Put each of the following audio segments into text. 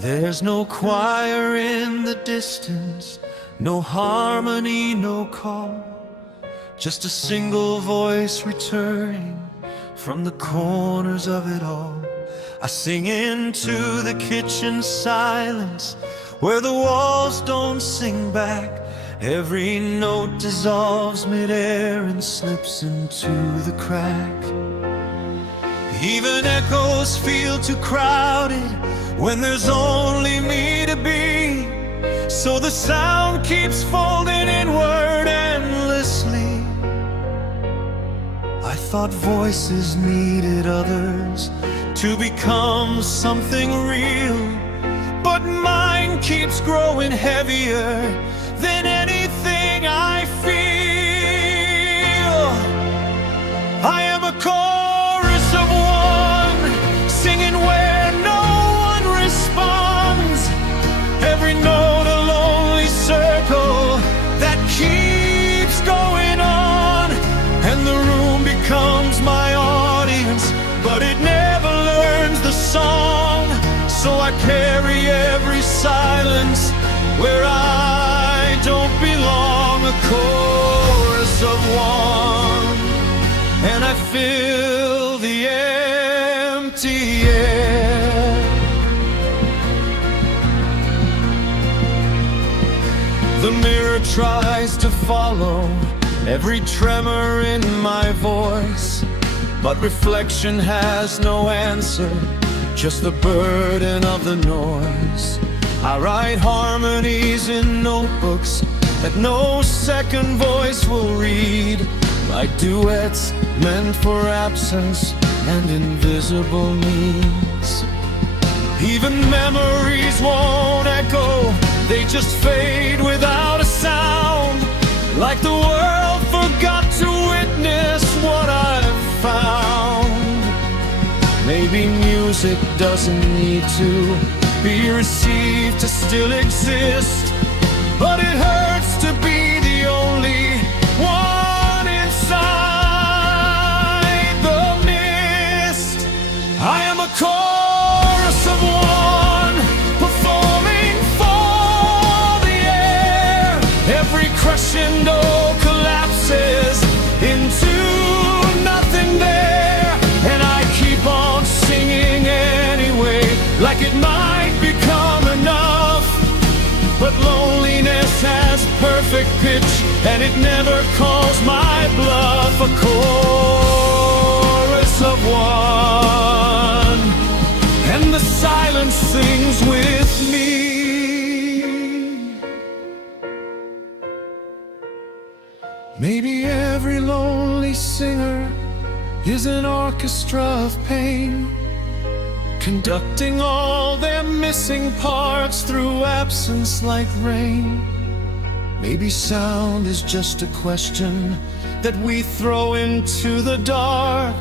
There's no choir in the distance, no harmony, no call, just a single voice returning from the corners of it all. I sing into the kitchen silence where the walls don't sing back. Every note dissolves midair and slips into the crack. Even echoes feel too crowded when there's only me to be. So the sound keeps folding inward endlessly. I thought voices needed others to become something real, but mine keeps growing heavier than anything I feel. I am a chorus of one, singing where no one responds. Every note a lonely circle that keeps going on, and the room becomes my audience, but it never learns the song. So I carry every silence where I don't belong, a chorus of one, and I fill the empty air. The mirror tries to follow every tremor in my voice, but reflection has no answer, just the burden of the noise. I write harmonies in notebooks that no second voice will read, like duets meant for absence and invisible needs. Even memories won't echo, they just fade without a sound, like the world forgot to witness what I've found. Maybe music doesn't need to be received to still exist, but it hurts to be the only one inside the mist. I am a chorus of one, performing for the air. Every crescendo collapses into nothing there, and I keep on singing anyway, like it might become enough. But loneliness has perfect pitch, and it never calls my bluff. A chorus of one, and the silence sings with me. Maybe every lonely singer is an orchestra of pain, conducting all their missing parts through absence like rain. Maybe sound is just a question that we throw into the dark,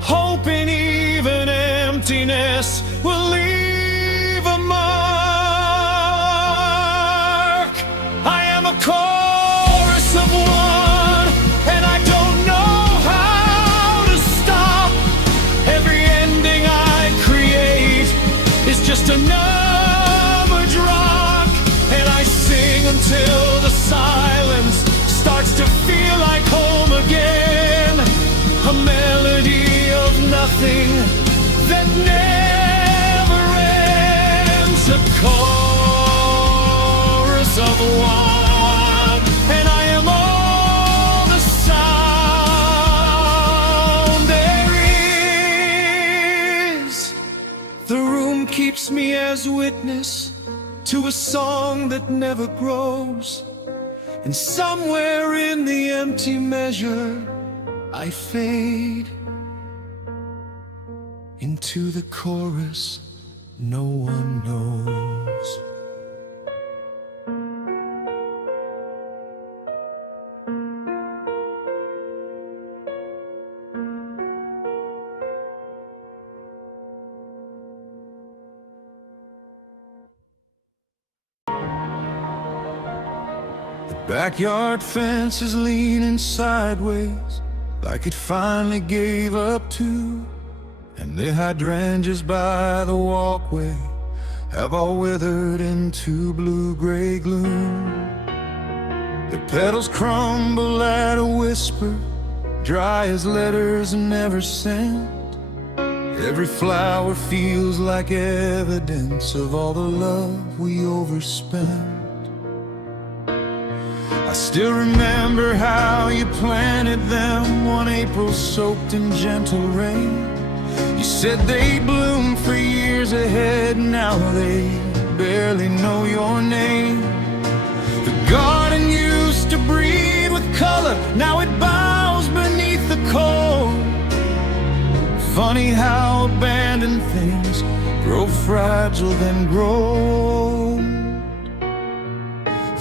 hoping even emptiness will leave a mark. I am a chorus of one, and I don't know how to stop. Every ending I create is just another drop, and I sing until the silence starts to feel like home again. A melody of nothing that never ends. A chorus of one, and I am all the sound there is. The room keeps me as witness to a song that never grows, and somewhere in the empty measure I fade into the chorus no one knows. The backyard fence is leaning sideways, like it finally gave up too. And the hydrangeas by the walkway have all withered into blue-gray gloom. The petals crumble at a whisper, dry as letters never sent. Every flower feels like evidence of all the love we overspent. I still remember how you planted them one April soaked in gentle rain. You said they'd bloom for years ahead, now they barely know your name. The garden used to breathe with color, now it bows beneath the cold. Funny how abandoned things grow fragile then grow.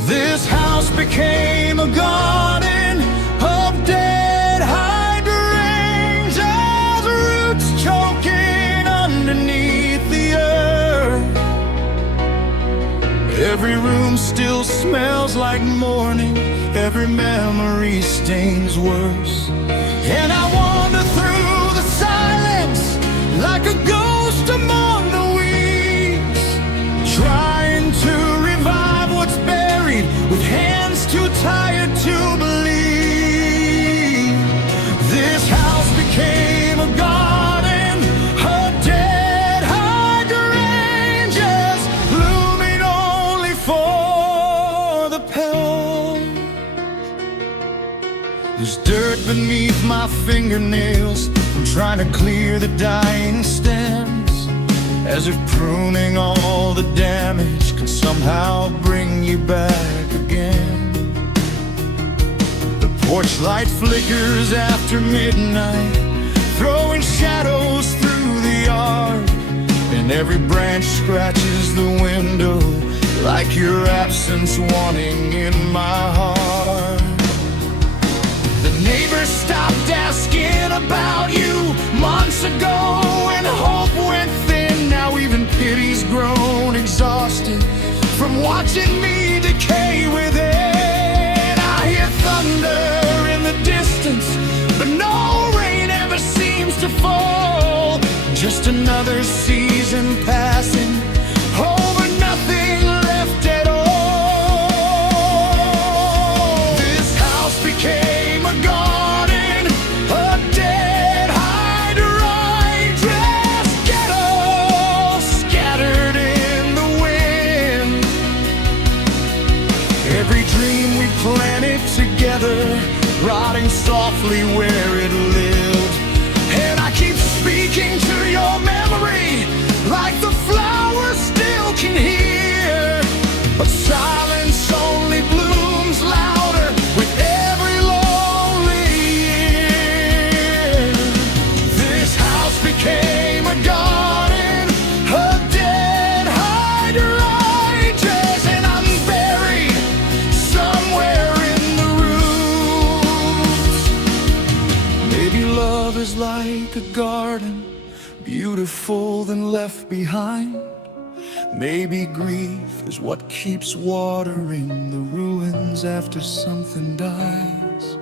This house became a garden of dead hydrangeas, roots choking underneath the earth. Every room still smells like morning, every memory stains worse. And I wander through the silence like a ghost among the weeds, trying to revive what's buried with hands too tired to believe. This house became a garden of dead hydrangeas, blooming only for the pale. There's dirt beneath my fingernails, I'm trying to clear the dying stems, as if pruning all the damage could somehow bring you back again. The porch light flickers after midnight, throwing shadows through the yard, and every branch scratches the window like your absence wanting in my heart. The neighbors stopped asking about you months ago, and hope went thin. Now even pity's grown exhausted from watching me decay within. I hear thunder in the distance, but no rain ever seems to fall. Just another season passing over nothing left at all. This house became a garden of dead hydrangeas, ghettos scattered in the wind. Every dream we planted together, rotting softly where it lived. And I keep speaking to your memory like the flowers still can hear, but silence only blooms louder with every lonely year. This house became a garden of dead hydrangeas, and I'm buried somewhere in the roots. Maybe love is like a garden, beautiful then left behind. Maybe grief is what keeps watering the ruins after something dies.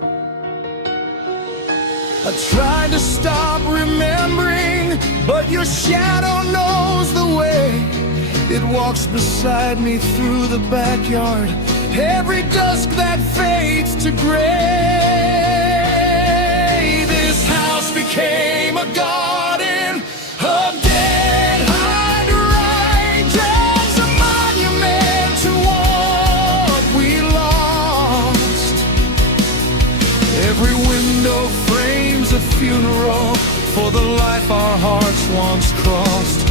I tried to stop remembering, but your shadow knows the way. It walks beside me through the backyard every dusk that fades to gray. This house became a garden of dead hydrangeas, a monument to what we lost. Every window frames a funeral for the life our hearts once crossed.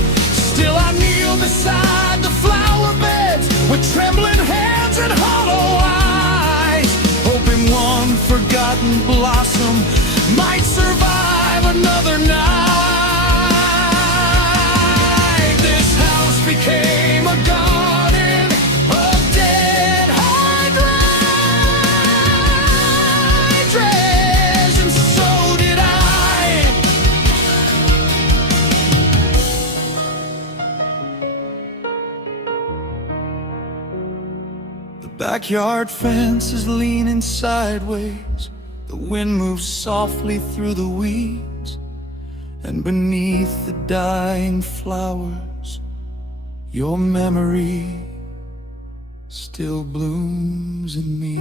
Still I kneel beside the flower beds with trembling hands and hollow eyes, hoping one forgotten blossom might survive another night. This house became a garden of dead hydrangeas, and so did I. The backyard fence is leaning sideways, the wind moves softly through the weeds, and beneath the dying flowers, Your memory still blooms in me.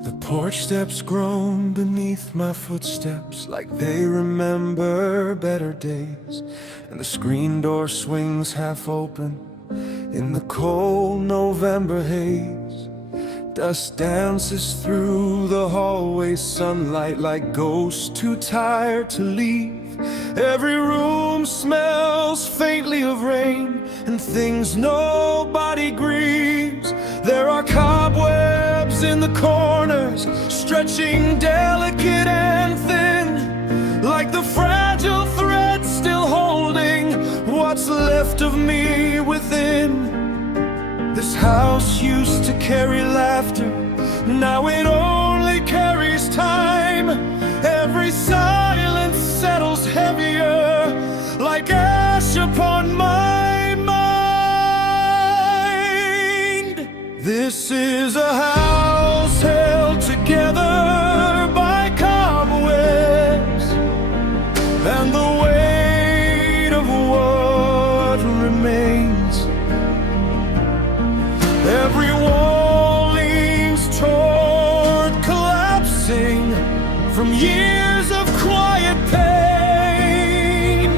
The porch steps groan beneath my footsteps like they remember better days, and the screen door swings half open in the cold November haze. Dust dances through the hallway sunlight like ghosts too tired to leave. Every room smells faintly of rain and things nobody grieves. There are cobwebs in the corners, stretching delicate and thin, like the fragile thread still holding what's left of me within. This house used to carry laughter, now it only carries time. Every silence settles heavier like ash upon my mind. This is a house held together by cobwebs and the weight of what remains. Every wall leans toward collapsing from years of quiet pain.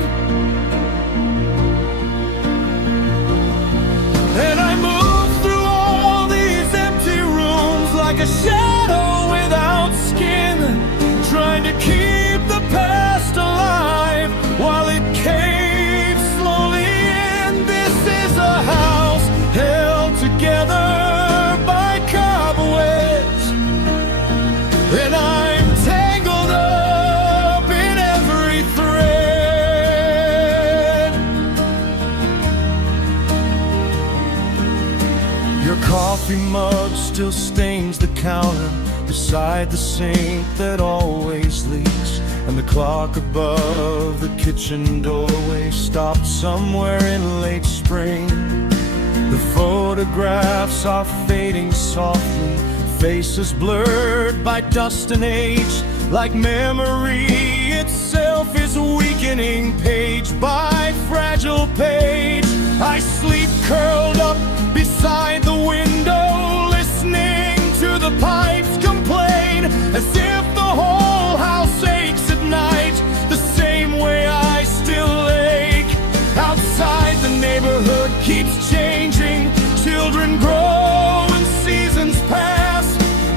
And I move through all these empty rooms like a shadow without skin, trying to keep the past alive while it caves slowly in. This is a house held together by cobwebs, and I'm tangled up in every thread. Your coffee mug still stains the counter beside the sink that always leaks, and the clock above the kitchen doorway stopped somewhere in late spring. The photographs are fading softly, faces blurred by dust and age, like memory itself is weakening page by fragile page. I sleep curled up beside the window, listening to the pipes complain, as if the whole house aches at night the same way I still ache. Outside the neighborhood keeps changing, children grow and seasons pass,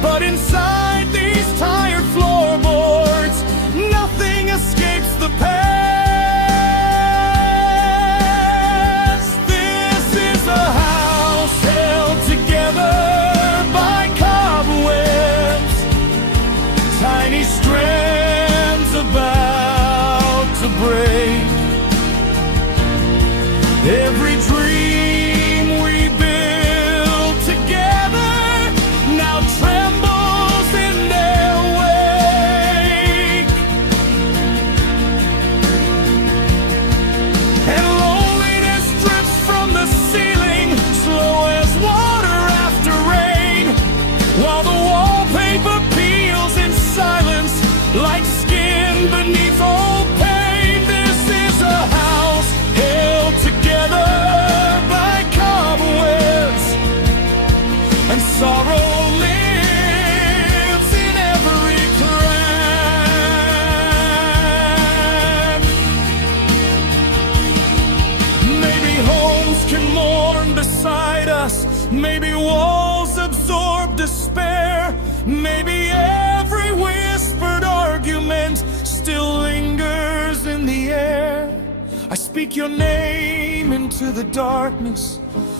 but inside these tired floorboards nothing escapes the past. This is a house held together by cobwebs, tiny strands about to break. Every dream we built together now trembles in their wake. And loneliness drips from the ceiling, slow as water after rain, while the wallpaper peels in silence like skin beneath old pain. This is a house held together by cobwebs, and sorrow lives in every crack. Maybe homes can mourn beside us, maybe walls absorb despair, maybe every whispered argument still lingers in the air. I speak your name into the darkness,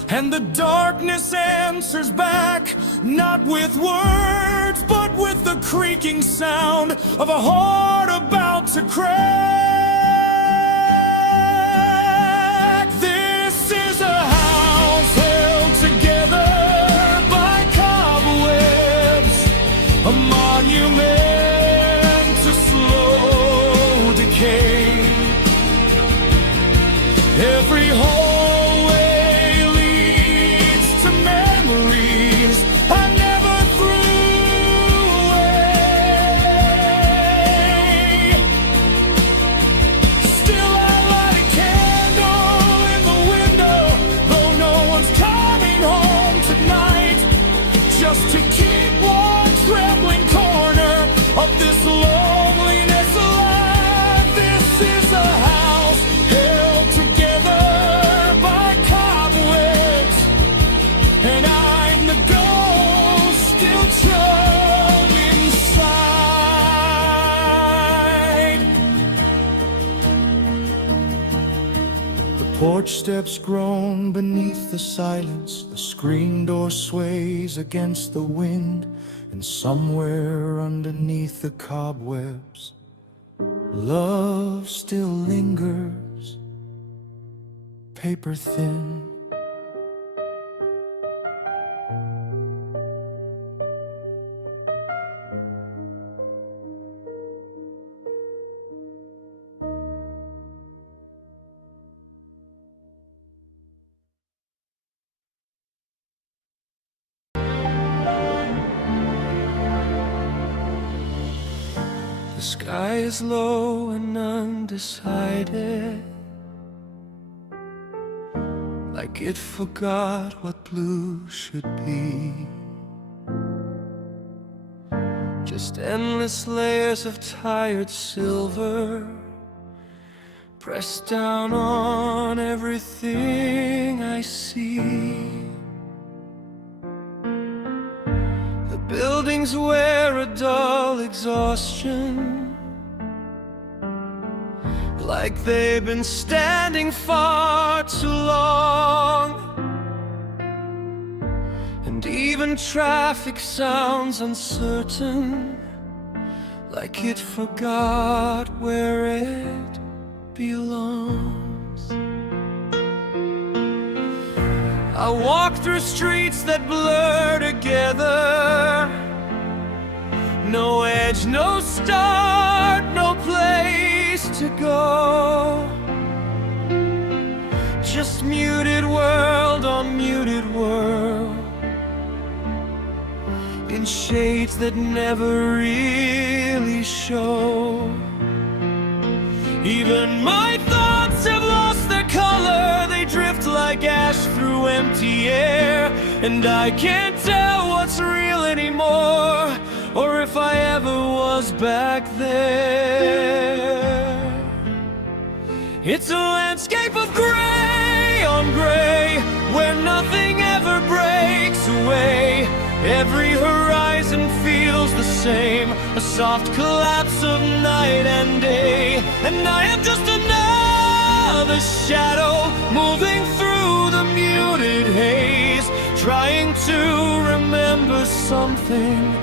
and the darkness answers back, not with words, but with the creaking sound of a heart about to crack. This is a house held together by cobwebs, a monument to slow porch steps groan beneath the silence. The screen door sways against the wind, and somewhere underneath the cobwebs, love still lingers, paper thin. The sky is low and undecided, like it forgot what blue should be. Just endless layers of tired silver, pressed down on everything I see. The buildings wear a dull exhaustion, like they've been standing far too long. And even traffic sounds uncertain, like it forgot where it belongs. I walk through streets that blur together, no edge, no start, no place to go. Just muted world on muted world, in shades that never really show. Even my thoughts have lost their color, they drift like ash through empty air. And I can't tell what's real anymore, or if I ever was back there. It's a landscape of gray on gray, where nothing ever breaks away. Every horizon feels the same, a soft collapse of night and day. And I am just another shadow, moving through the muted haze, trying to remember something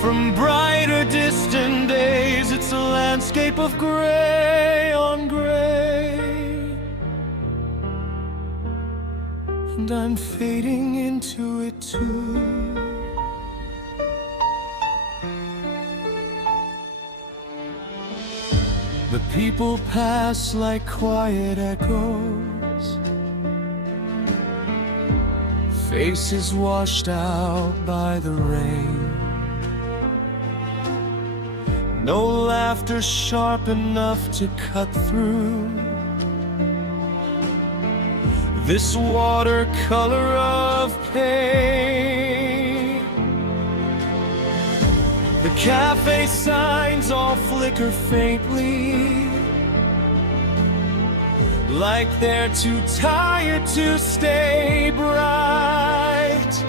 from brighter distant days. It's a landscape of gray on gray, and I'm fading into it too. The people pass like quiet echoes, faces washed out by the rain. No laughter sharp enough to cut through this watercolor of pain. The cafe signs all flicker faintly, like they're too tired to stay bright.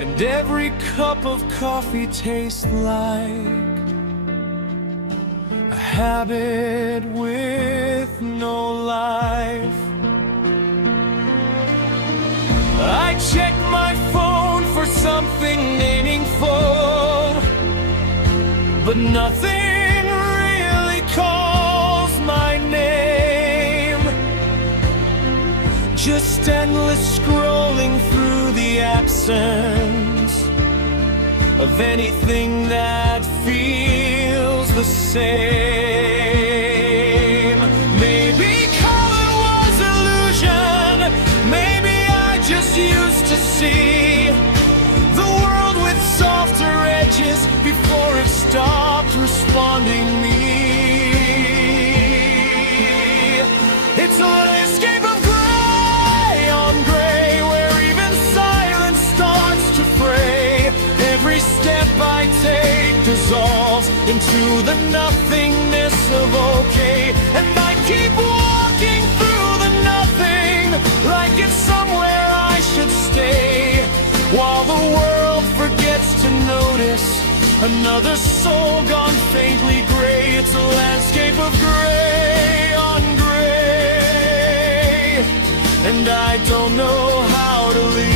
And every cup of coffee tastes like a habit with no life. I check my phone for something meaningful, but nothing really calls my name. Just endless scrolling through the absence of anything that feels the same. Maybe color was illusion, maybe I just used to see the world with softer edges before it stopped responding me. It's a landscape of gray on gray, where even silence starts to fray. Every step I take dissolves into the nothingness of okay. And I keep walking through the nothing, like it's somewhere I should stay, while the world forgets to notice another soul gone faintly gray. It's a landscape of gray on gray. and I don't know how to leave.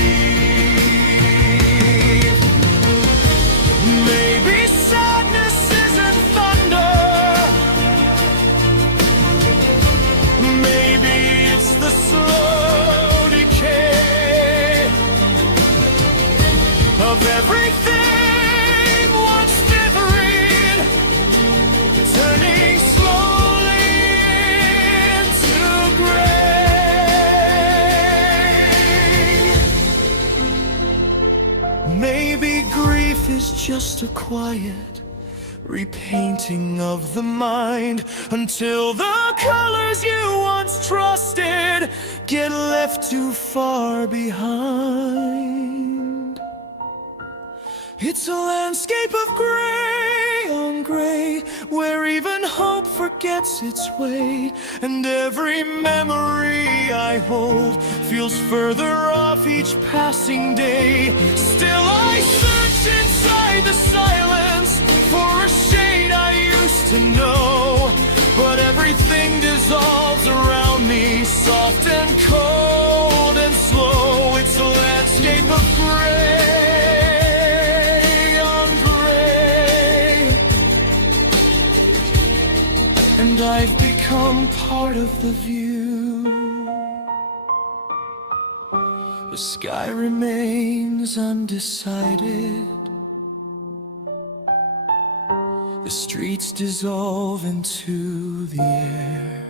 Maybe sadness isn't thunder. Maybe it's the slow decay of everything once vivid, turning slowly into gray. Maybe grief is just a quiet repainting of the mind, until the colors you once trusted get left too far behind. It's a landscape of gray on gray, where even hope forgets its way, and every memory I hold feels further off each passing day. Still I search inside the silence for a shade I used to know, but everything dissolves around me, soft and cold and slow. It's a landscape of gray on gray, and I've become part of the view. The sky remains undecided, the streets dissolve into the air,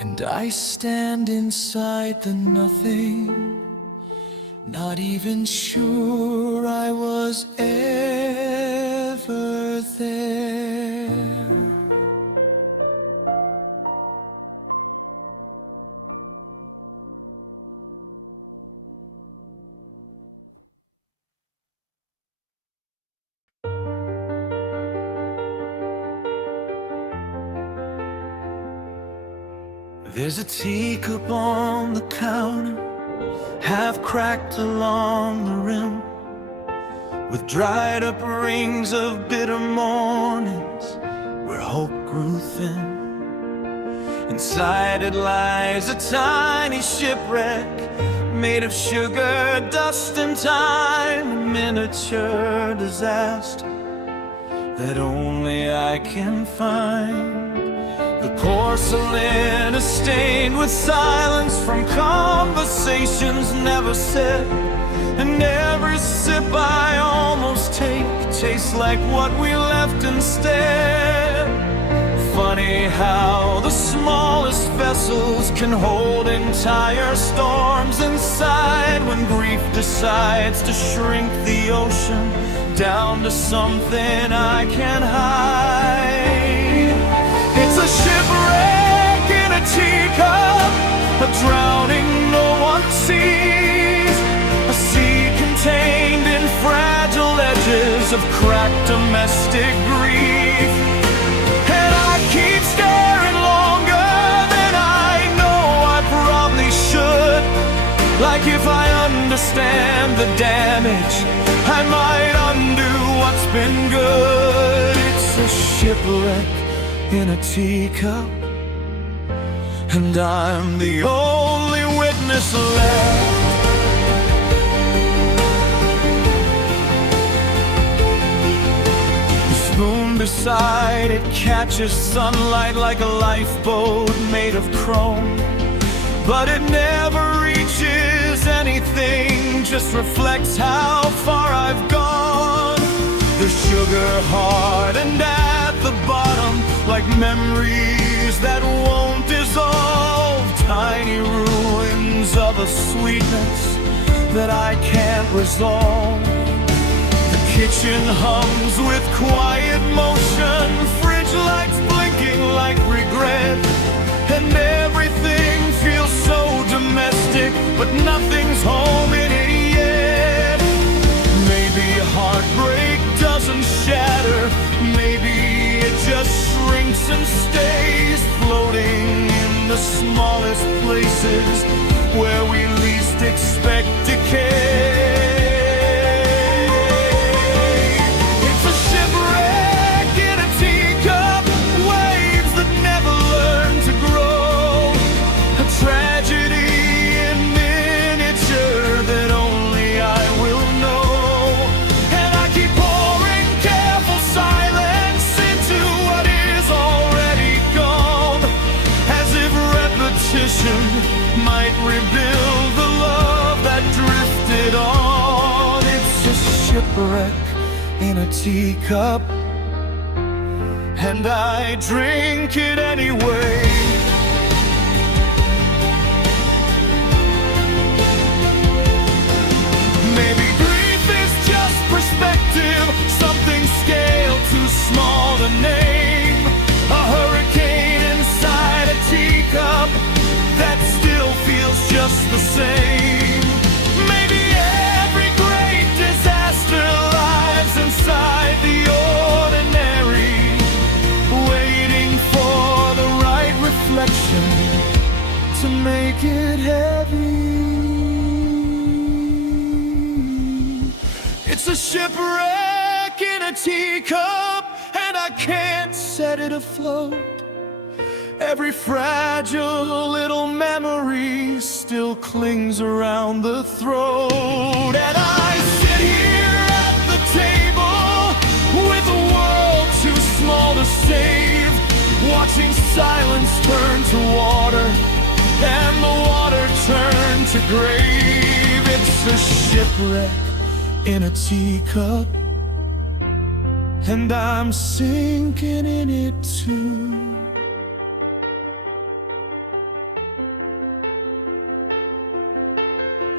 and I stand inside the nothing, not even sure I was ever there. There's a teacup on the counter, half cracked along the rim, with dried up rings of bitter mornings where hope grew thin. Inside it lies a tiny shipwreck made of sugar, dust and time, a miniature disaster that only I can find. The porcelain is stained with silence from conversations never said, and every sip I almost take tastes like what we left instead. Funny how the smallest vessels can hold entire storms inside, when grief decides to shrink the ocean down to something I can hide. It's a shipwreck in a teacup, a drowning no one sees, a sea contained in fragile edges of cracked domestic grief. And I keep staring longer than I know I probably should, like if I understand the damage, I might undo what's been good. It's a shipwreck in a teacup, and I'm the only witness left. The spoon beside it catches sunlight like a lifeboat made of chrome, but it never reaches anything, just reflects how far I've gone. The sugar hardened at the bottom, like memories that won't dissolve, tiny ruins of a sweetness that I can't resolve. The kitchen hums with quiet motion, fridge lights blinking like regret, and everything feels so domestic, but nothing's home in it yet. Maybe heartbreak doesn't shatter, maybe it just shrinks and stays, floating in the smallest places where we least expect decay. It's a shipwreck in a teacup, waves that never learn to grow, rebuild the love that drifted on. It's a shipwreck in a teacup, and I drink it anyway. Maybe grief is just perspective, something scale too small to name. A hurricane inside a teacup that still feels just the same. Maybe every great disaster lies inside the ordinary, waiting for the right reflection to make it heavy. It's a shipwreck in a teacup, and I can't set it afloat. Every fragile little memory still clings around the throat. And I sit here at the table with a world too small to save, watching silence turn to water and the water turn to grave. It's a shipwreck in a teacup, and I'm sinking in it too.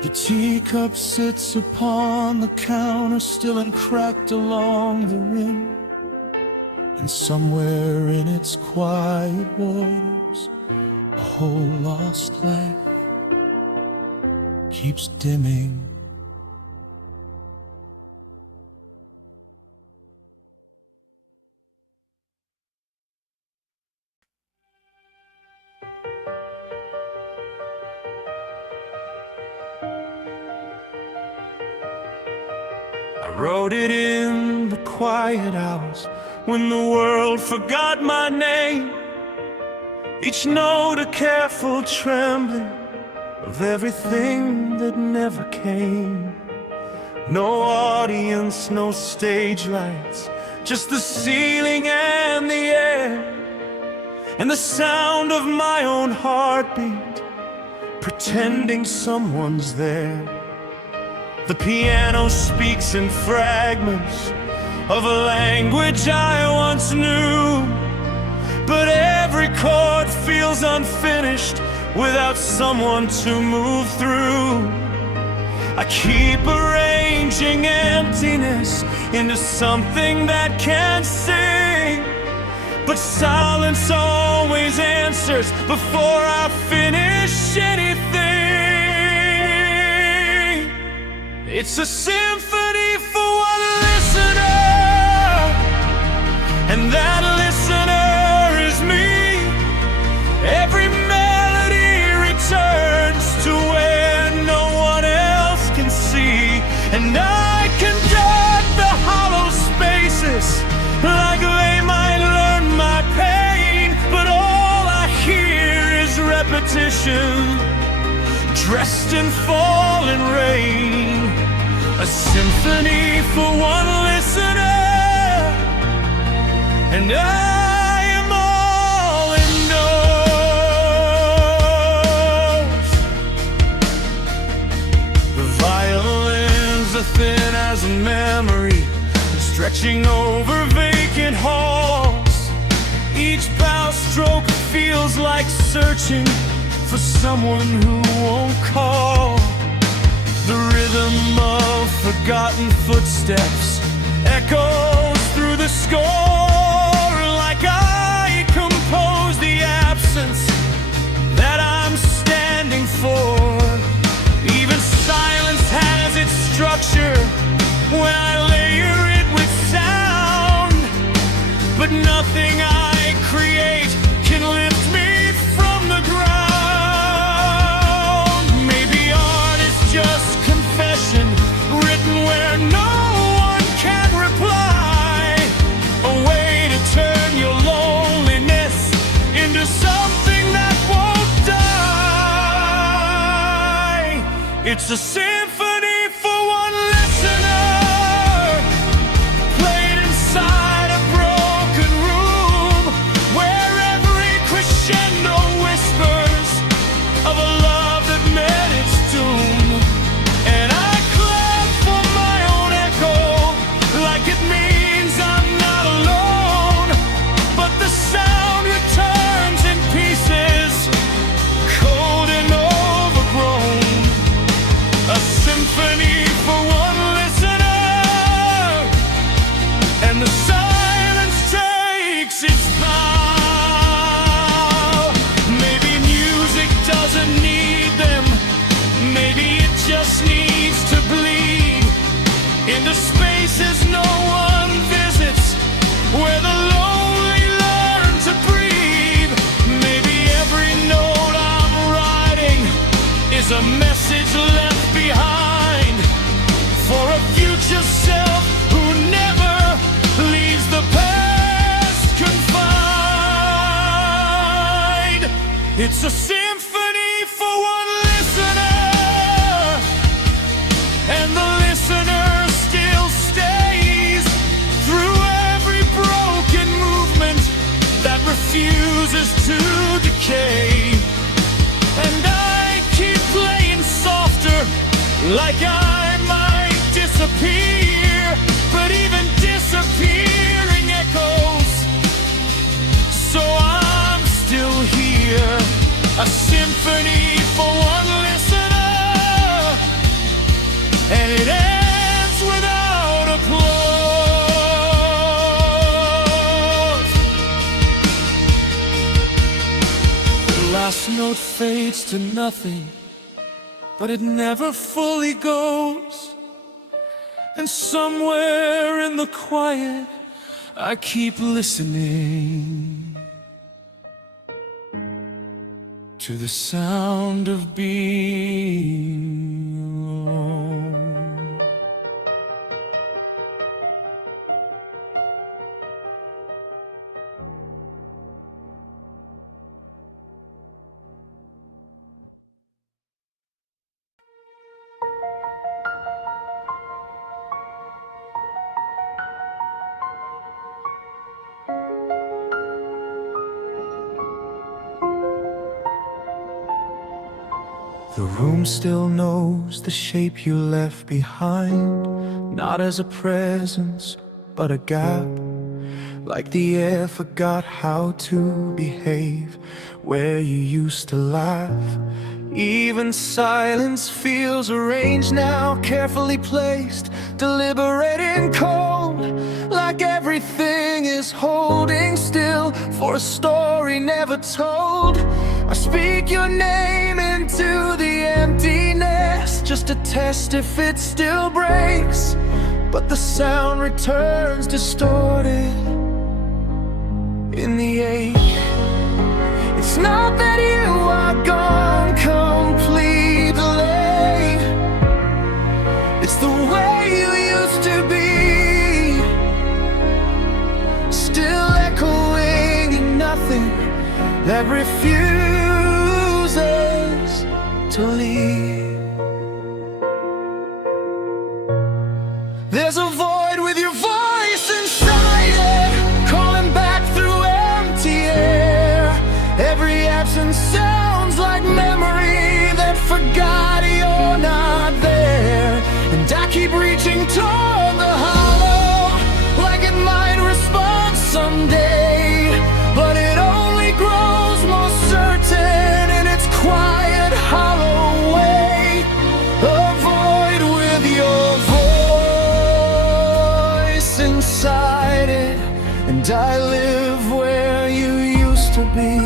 The teacup sits upon the counter, still and cracked along the rim, and somewhere in its quiet waters, a whole lost life keeps dimming. I wrote it in the quiet hours when the world forgot my name. Each note a careful trembling of everything that never came. No audience, no stage lights, just the ceiling and the air, and the sound of my own heartbeat, pretending someone's there. The piano speaks in fragments of a language I once knew, but every chord feels unfinished without someone to move through. I keep arranging emptiness into something that can sing, but silence always answers before I finish anything. It's a symphony for one listener, and that listener is me. Every melody returns to where no one else can see, and I conduct the hollow spaces like they might learn my pain, but all I hear is repetition dressed in falling rain. A symphony for one listener, and I am all it knows. The violins are thin as a memory, stretching over vacant halls. Each bow stroke feels like searching for someone who won't call. The rhythm of forgotten footsteps echoes through the score, like I compose the absence that I'm standing for. Even silence has its structure when I layer it with sound, but nothing I create can lift me from the ground. Maybe art is just confession written where no one can reply, a way to turn your loneliness into something that won't die. It's a symphony for one listener, played inside a broken room, where every crescendo whispers of a love that It's a symphony for one listener, and the listener still stays through every broken movement that refuses to decay. And I keep playing softer, like I might disappear, but even disappearing echoes, so I'm still here. A symphony for one listener, and it ends without applause. The last note fades to nothing, but it never fully goes. And somewhere in the quiet, I keep listening to the sound of being alone. The room still knows the shape you left behind, not as a presence, but a gap. Like the air forgot how to behave where you used to laugh. Even silence feels arranged now, carefully placed, deliberate and cold. Like everything is holding still for a story never told. I speak your name into the emptiness, just to test if it still breaks. But the sound returns distorted in the ache. It's not that you are gone completely, it's the way you used to be, still echoing in nothing that refuses to leave. There's a void with your voice inside it, calling back through empty air. Every absence sounds like memory that forgot you're not there. And I keep reaching toward the hollow, like it might respond someday, but it only grows more certain in its quiet, hollow way. A void with your voice inside it, and I live where you used to be.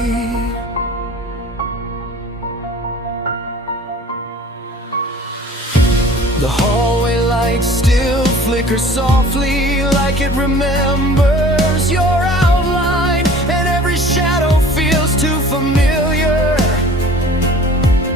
The hallway lights still flicker softly, like it remembers your outline, and every shadow feels too familiar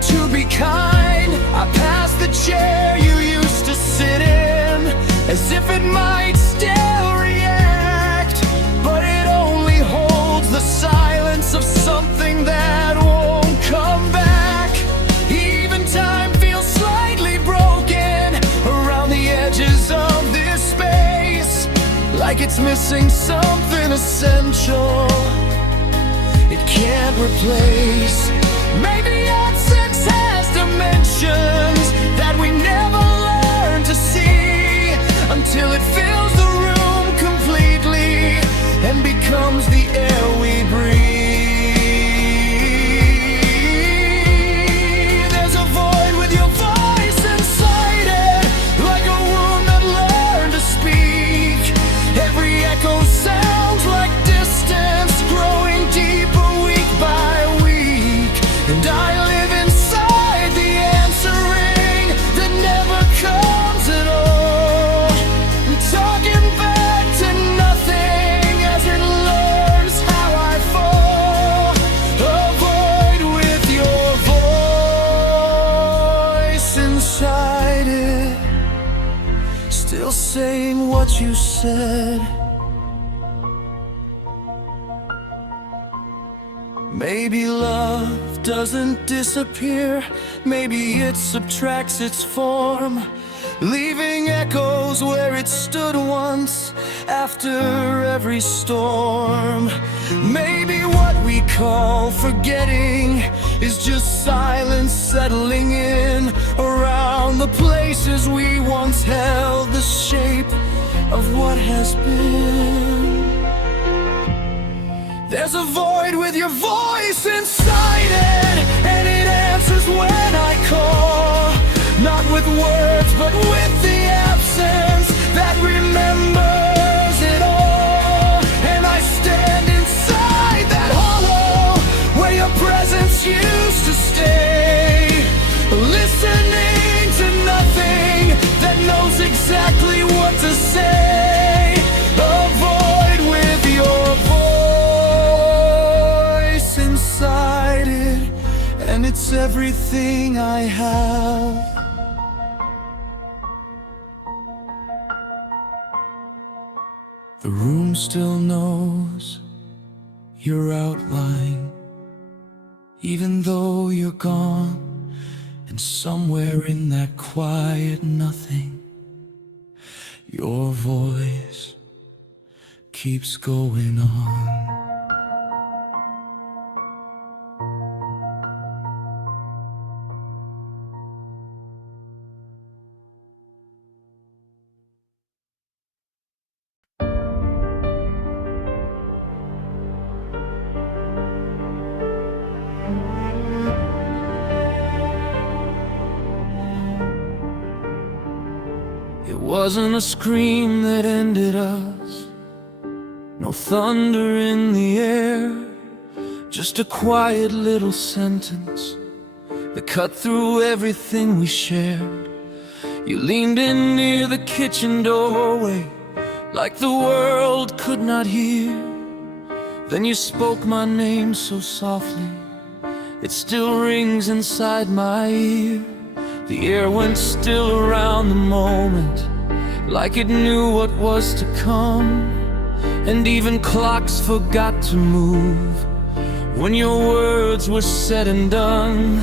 to be kind. I pass the chair you used to sit in, as if it might still react, but it only holds the silence of something that won't come back. Even time feels slightly broken around the edges of this space, like it's missing something essential it can't replace. Maybe absence has dimensions that we never learn to see, until it fills the room completely and becomes the air we breathe. There's a void with your voice inside it, like a wound that learned to speak. Every echo sounds like distance, growing deeper week by week. And I live inside the answering that never comes at all, talking back to nothing as it learns how I fall. A void with your voice inside it, still saying what you said. Maybe love doesn't disappear, maybe it subtracts its form, leaving echoes where it stood once after every storm. Maybe what we call forgetting is just silence settling in around the places we once held the shape of what has been. There's a void with your voice inside it, and it answers when I call. Not with words, but with the absence that remembers it all. And I stand inside that hollow where your presence used to stay, listening to nothing that knows exactly what to say. A void with your voice inside it, and it's everything I have. The room still knows your outline, even though you're gone. And somewhere in that quiet nothing, your voice keeps going on. It wasn't a scream that ended us, no thunder in the air, just a quiet little sentence that cut through everything we shared. You leaned in near the kitchen doorway, like the world could not hear. Then you spoke my name so softly, it still rings inside my ear. The air went still around the moment, like it knew what was to come. And even clocks forgot to move when your words were said and done.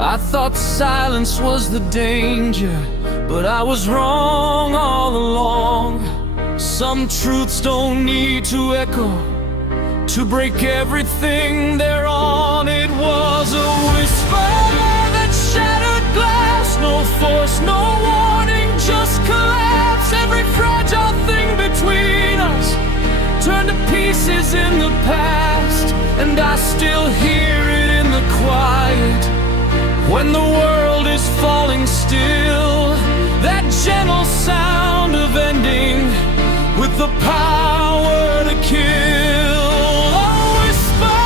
I thought silence was the danger, but I was wrong all along. Some truths don't need to echo to break everything they're on. It was a whisper that shattered glass, no force, no warning, just collapse. Every fragile thing between us turned to pieces in the past, and I still hear it in the quiet when the world is falling still. That gentle sound of ending with the power to kill. A whisper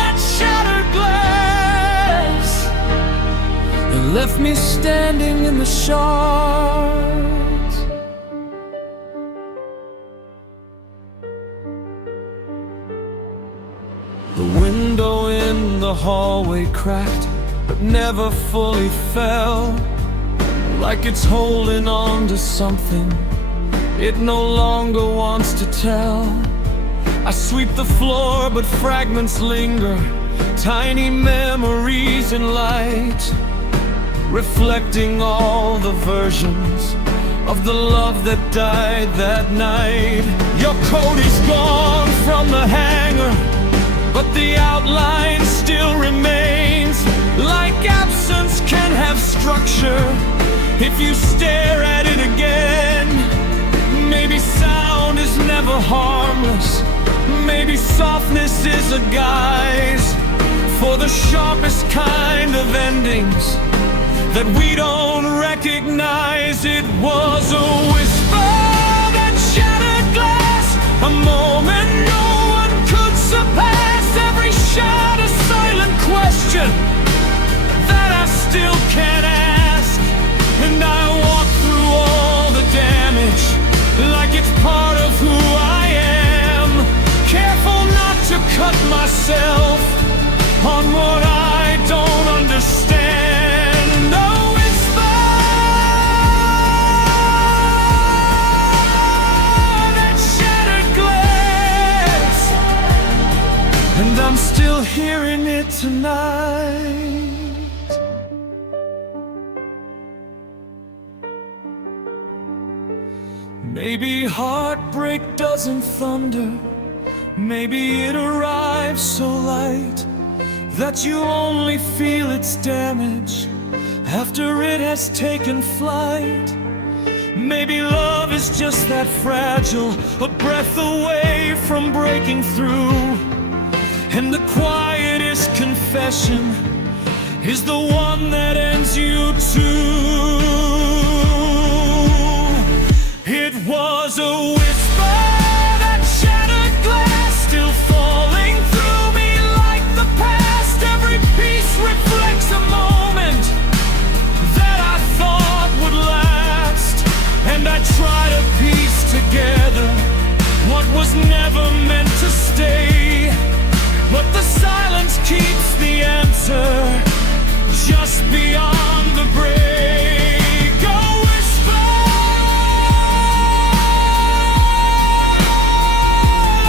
that shattered glass and left me standing in the shards. The window in the hallway cracked, but never fully fell, like it's holding on to something it no longer wants to tell. I sweep the floor, but fragments linger, tiny memories in light, reflecting all the versions of the love that died that night. Your coat is gone from the hanger, but the outline still remains, like absence can have structure if you stare at it again. Maybe sound is never harmless, maybe softness is a guise for the sharpest kind of endings that we don't recognize. It was a whisper that shattered glass, a moment no one could surpass. Every shout a silent question that I still can't ask, and I walk through all the damage like it's part of who I am, careful not to cut myself on what I don't understand. A whisper that shattered glass tonight. Maybe heartbreak doesn't thunder. Maybe it arrives so light that you only feel its damage after it has taken flight. Maybe love is just that fragile, a breath away from breaking through. And the quietest confession is the one that ends you too. It was a whisper that shattered glass, still falling through me like the past. Every piece reflects a moment that I thought would last, and I try to piece together what was never meant to stay. But the silence keeps the answer just beyond the break. A whisper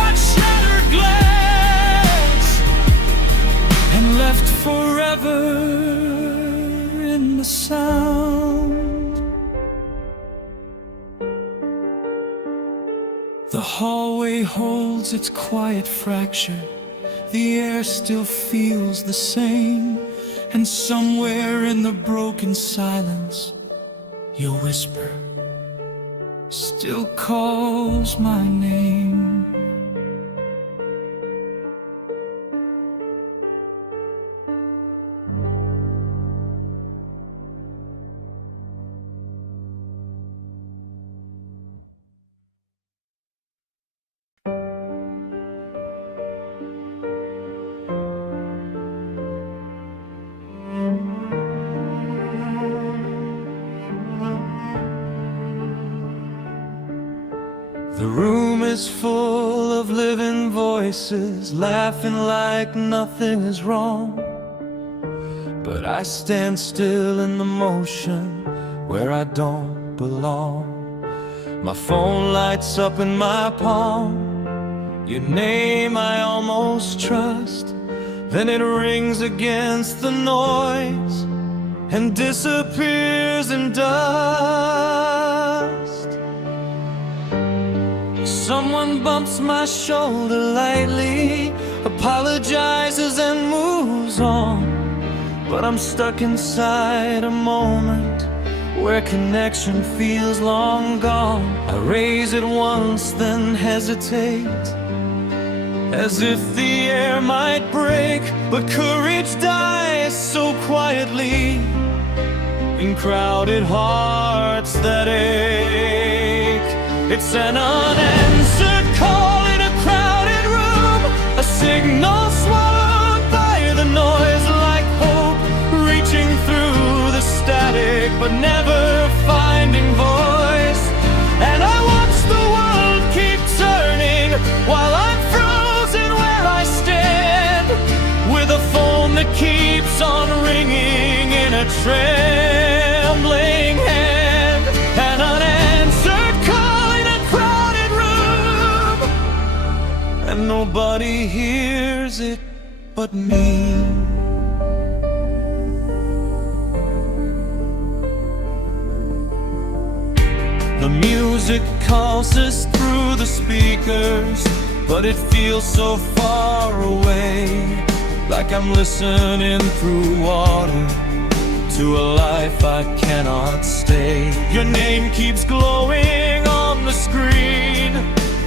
on shattered glass and left forever in the sound. The hallway holds its quiet fracture. The air still feels the same, and somewhere in the broken silence, your whisper still calls my name. The room is full of living voices, laughing like nothing is wrong. But I stand still in the motion where I don't belong. My phone lights up in my palm, your name I almost trust. Then it rings against the noise and disappears in dust. Someone bumps my shoulder lightly, apologizes and moves on. But I'm stuck inside a moment where connection feels long gone. I raise it once, then hesitate, as if the air might break. But courage dies so quietly in crowded hearts that ache. It's an unanswered call in a crowded room, a signal swallowed by the noise, like hope reaching through the static but never finding voice. And I watch the world keep turning while I'm frozen where I stand, with a phone that keeps on ringing in a trembling hand. An unanswered call in a crowded room, and nobody hears it but me. The music calls us through the speakers, but it feels so far away, like I'm listening through water to a life I cannot stay. Your name keeps glowing on the screen,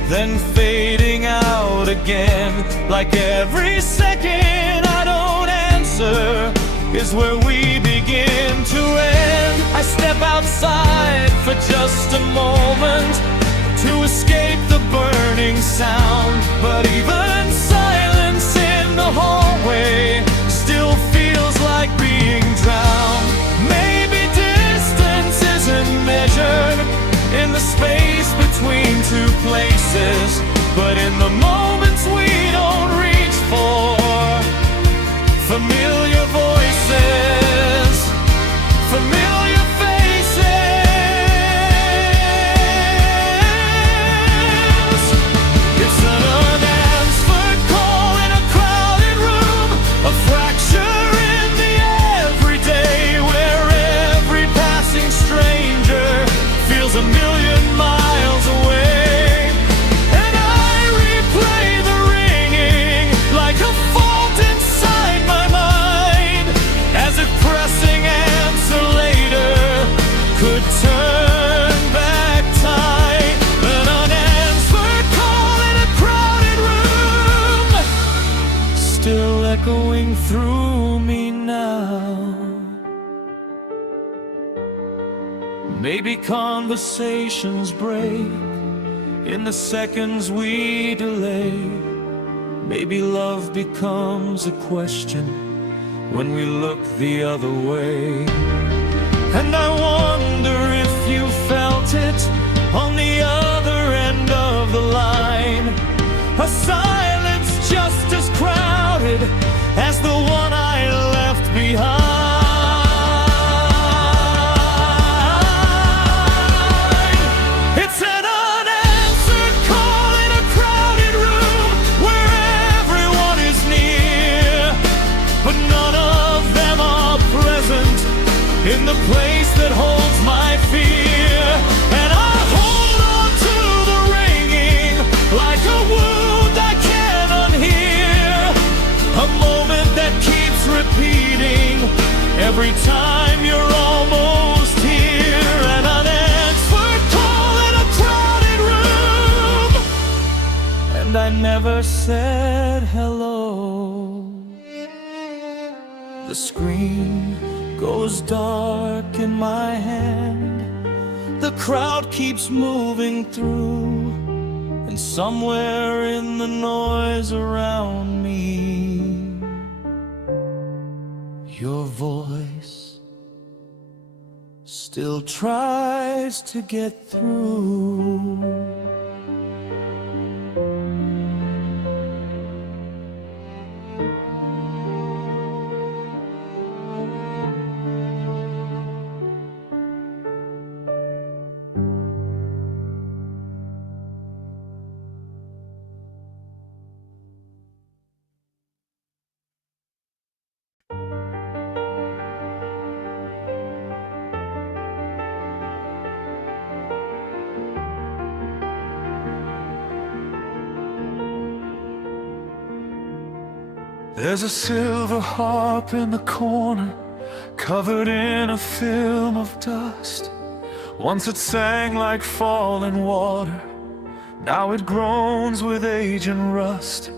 then fading out again. Like every second I don't answer is where we begin to end. I step outside for just a moment to escape the burning sound, but even silence in the hallway still feels like being drowned. Maybe distance isn't measured in the space between two places, but in the moments we don't reach for, familiar voices, familiar faces. It's an unanswered call in a crowded room, a fraction moving through me now. Maybe conversations break in the seconds we delay. Maybe love becomes a question when we look the other way. And I wonder if you felt it on the other end of the line. A silence just as crowded as the one I left behind. It's an unanswered call in a crowded room where everyone is near, but none of them are present in the place that holds my fear. And I hold on to the ringing like a wound I can't unhear, a moment that keeps repeating every time you're almost here. An unanswered call in a crowded room, and I never said hello. The screen goes dark in my hand. The crowd keeps moving through, and somewhere in the noise around me, your voice still tries to get through. There's a silver harp in the corner, covered in a film of dust. Once it sang like falling water, now it groans with age and rust.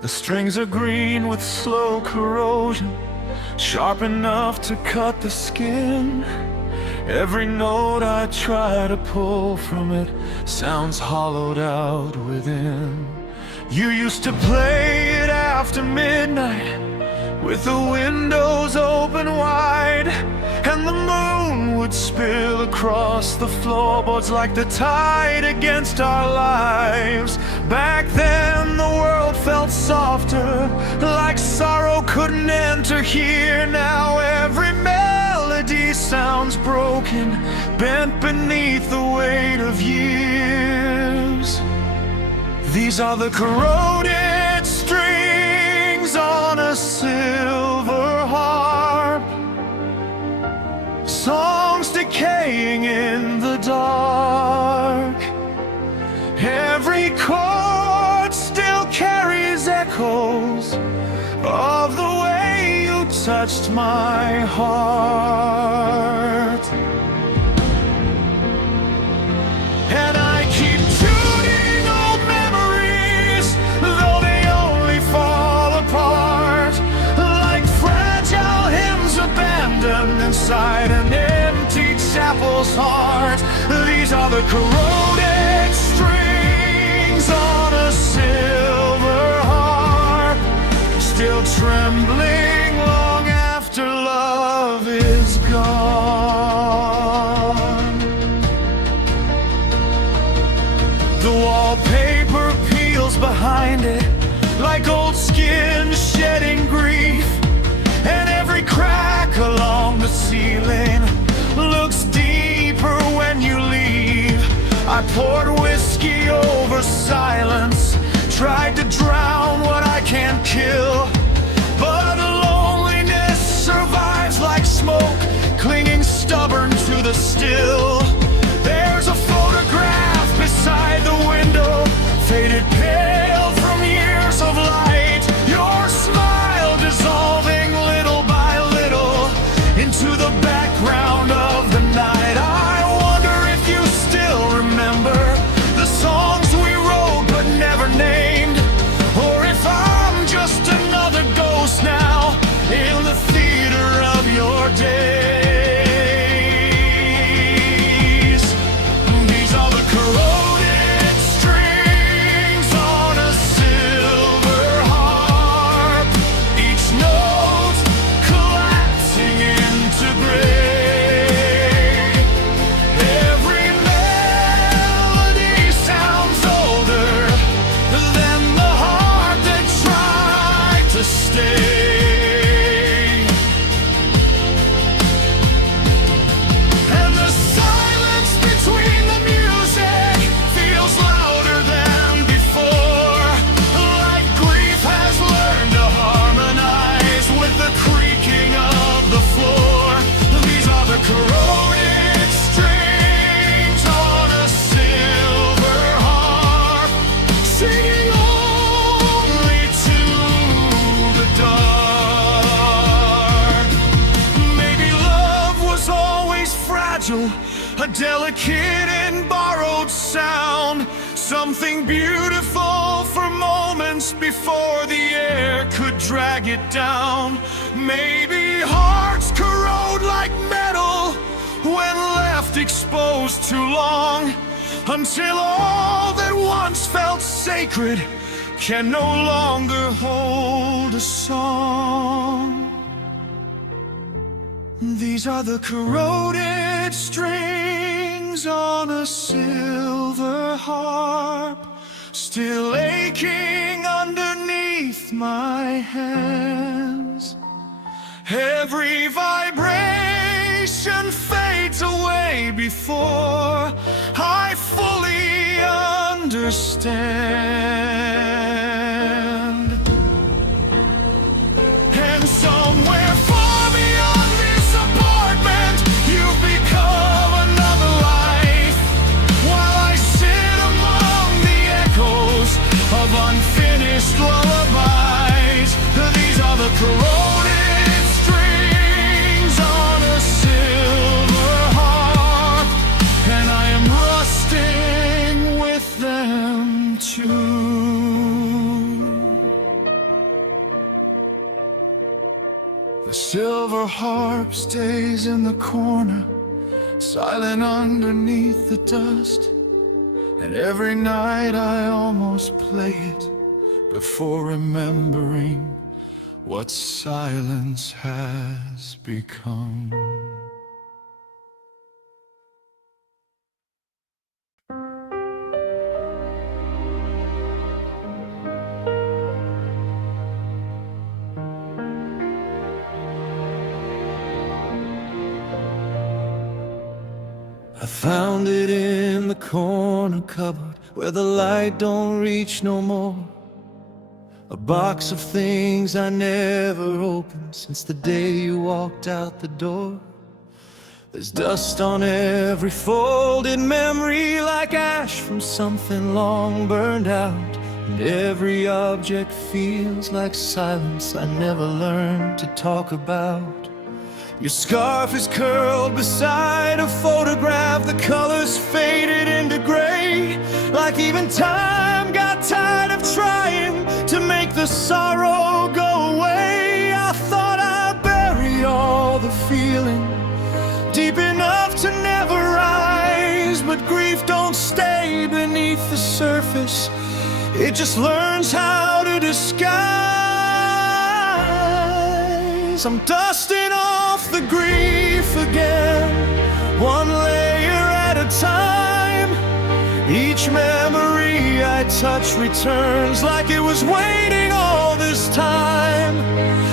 The strings are green with slow corrosion, sharp enough to cut the skin. Every note I try to pull from it sounds hollowed out within. You used to play it after midnight, with the windows open wide, and the moon would spill across the floorboards like the tide against our lives. Back then the world felt softer, like sorrow couldn't enter here. Now every melody sounds broken, bent beneath the weight of years. These are the corroded strings on a silver harp, songs decaying in the dark. Every chord still carries echoes of the way you touched my heart. And I keep tuning old memories, though they only fall apart, like fragile hymns abandoned inside an empty chapel's heart. These are the corroded strings on a silver harp, still trembling long after love is gone. The wallpaper peels behind it like old skin shedding grief, and every crack along the ceiling looks deeper when you leave. I poured whiskey over silence, tried to drown what I can't kill, but loneliness survives like smoke, clinging stubborn to the still. There's a photograph beside the window, faded pale from years of light, your smile dissolving little by little into the background of the night. I wonder if you still remember the songs we wrote but never named, or if I'm just another ghost now, delicate and borrowed sound, something beautiful for moments before the air could drag it down. Maybe hearts corrode like metal when left exposed too long, until all that once felt sacred can no longer hold a song. These are the corroded strings on a silver harp, still aching underneath my hands. Every vibration fades away before I fully understand. And somewhere far beyond this apartment, you've become another life, while I sit among the echoes of unfinished lullabies. These are the corroded strings on a silver harp, and I am rusting with them too. The silver harp stays in the corner, silent underneath the dust, and every night I almost play it before remembering what silence has become. I found it in the corner cupboard where the light don't reach no more. A box of things I never opened since the day you walked out the door. There's dust on every folded memory, like ash from something long burned out. And every object feels like silence I never learned to talk about. Your scarf is curled beside a photograph, the colors faded into gray, like even time got tired of trying to make the sorrow go away. I thought I'd bury all the feeling deep enough to never rise, but grief don't stay beneath the surface, it just learns how to disguise. I'm dusting off the grief again, one layer at a time. Each memory I touch returns like it was waiting all this time.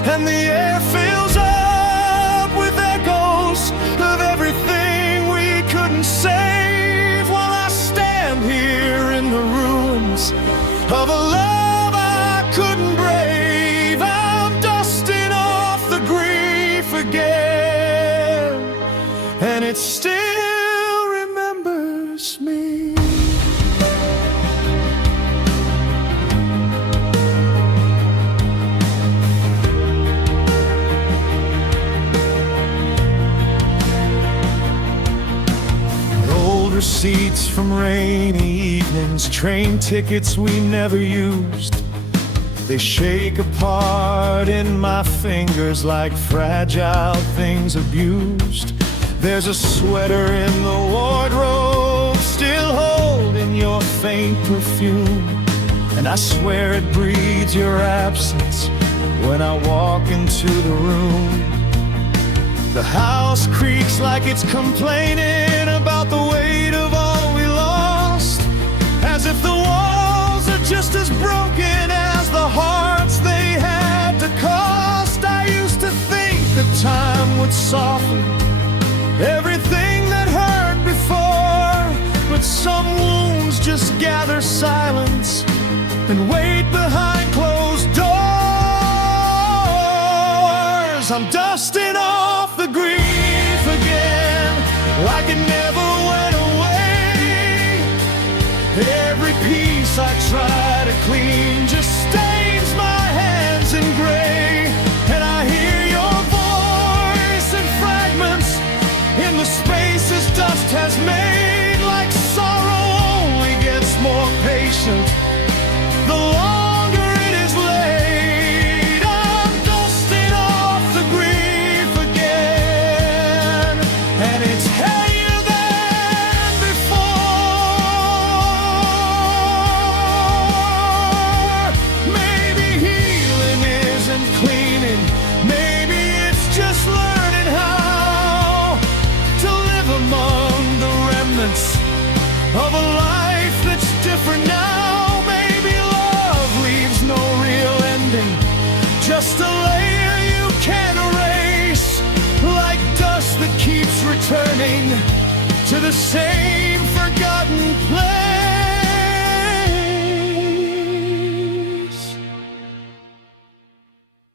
And the air fills up with echoes of everything we couldn't save, while I stand here in the ruins of a love I couldn't brave. I'm dusting off the grief again, and it still remembers me. Old receipts from rainy evenings, train tickets we never used, they shake apart in my fingers like fragile things abused. There's a sweater in the wardrobe still holding your faint perfume, and I swear it breathes your absence when I walk into the room. The house creaks like it's complaining about the weight of all we lost, as if the walls are just as broken as the hearts they had to cost. I used to think that time would soften everything that hurt before, but some wounds just gather silence and wait behind closed doors. I'm dusting off the grief again, like it never went away. Every piece I try to clean just stains my hands in gray, and I hear your voice in fragments in the spaces dust has made. returning to the same forgotten place.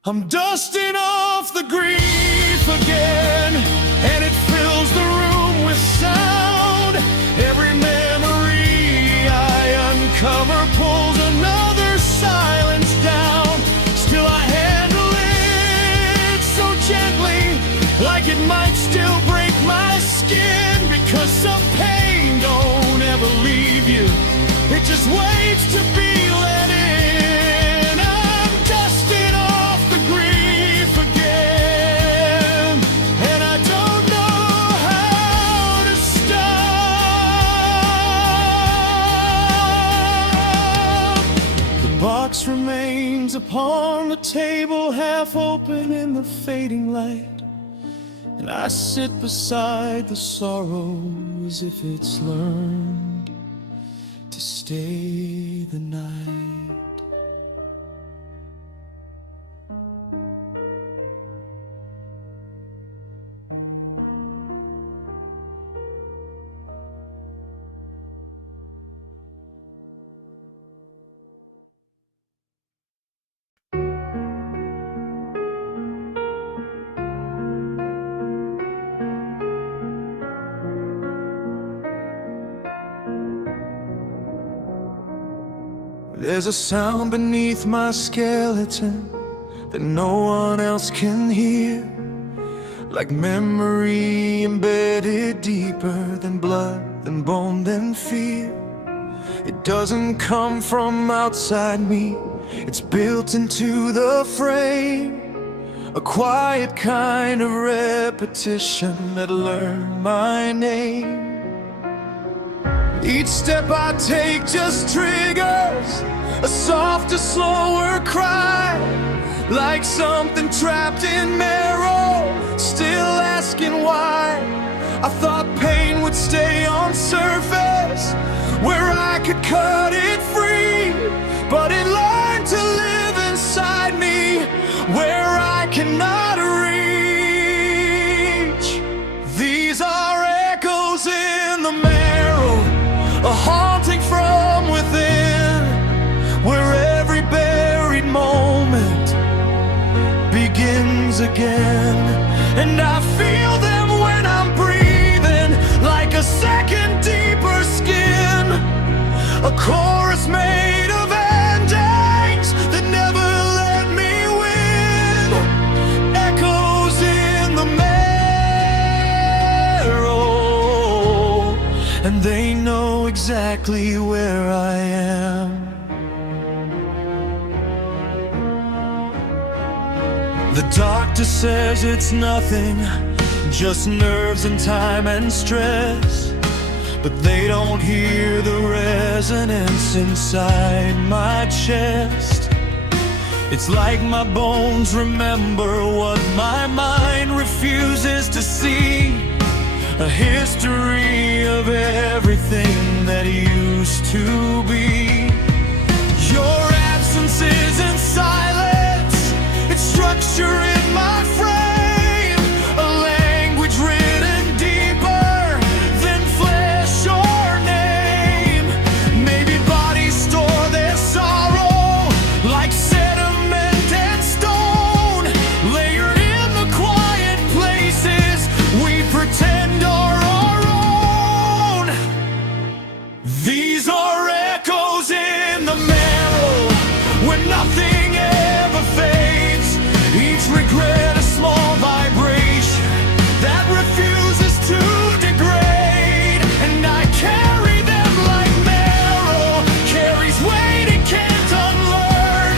I'm dusting off the grief again, and it fills the room with sound. Every memory I uncover pulls another silence down. Still I handle it so gently, like it might still break my skin, because some pain don't ever leave you. It just waits to be let in. I'm dusting off the grief again, and I don't know how to stop. The box remains upon the table, half open in the fading light, and I sit beside the sorrow as if it's learned to stay the night. There's a sound beneath my skeleton that no one else can hear, like memory embedded deeper than blood, than bone, than fear. It doesn't come from outside me, it's built into the frame, a quiet kind of repetition that learned my name. Each step I take just triggers a softer, slower cry, like something trapped in marrow, still asking why. I thought pain would stay on surface, where I could cut it free, but it learned to live inside me, where I cannot reach. These are echoes in the marrow, a haunting from within, where every buried moment begins again. And I feel them when I'm breathing, like a second deeper skin, a chorus made of endings that never let me win. Echoes in the marrow, and they know exactly where I am. The doctor says it's nothing, just nerves and time and stress, but they don't hear the resonance inside my chest. It's like my bones remember what my mind refuses to see, a history of everything that used to be. Your absence isn't silence, it's structure in my frame, a language written deeper than flesh or name. Maybe bodies store their sorrow like sediment and stone, layered in the quiet places we pretend are our own. These are echoes in the marrow, where nothing ever fades, each regret a small vibration that refuses to degrade. And I carry them like marrow carries weight it can't unlearn,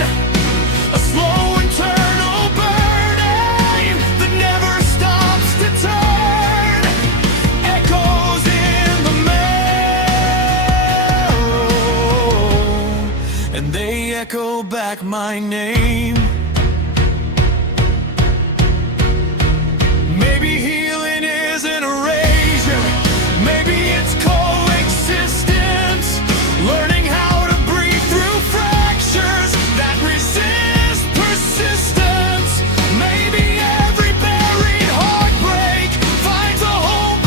a slow internal burning that never stops to turn. Echoes in the marrow, and they echo back my name. Maybe healing isn't erasure, maybe it's coexistence, learning how to breathe through fractures that resist persistence. Maybe every buried heartbreak finds a hope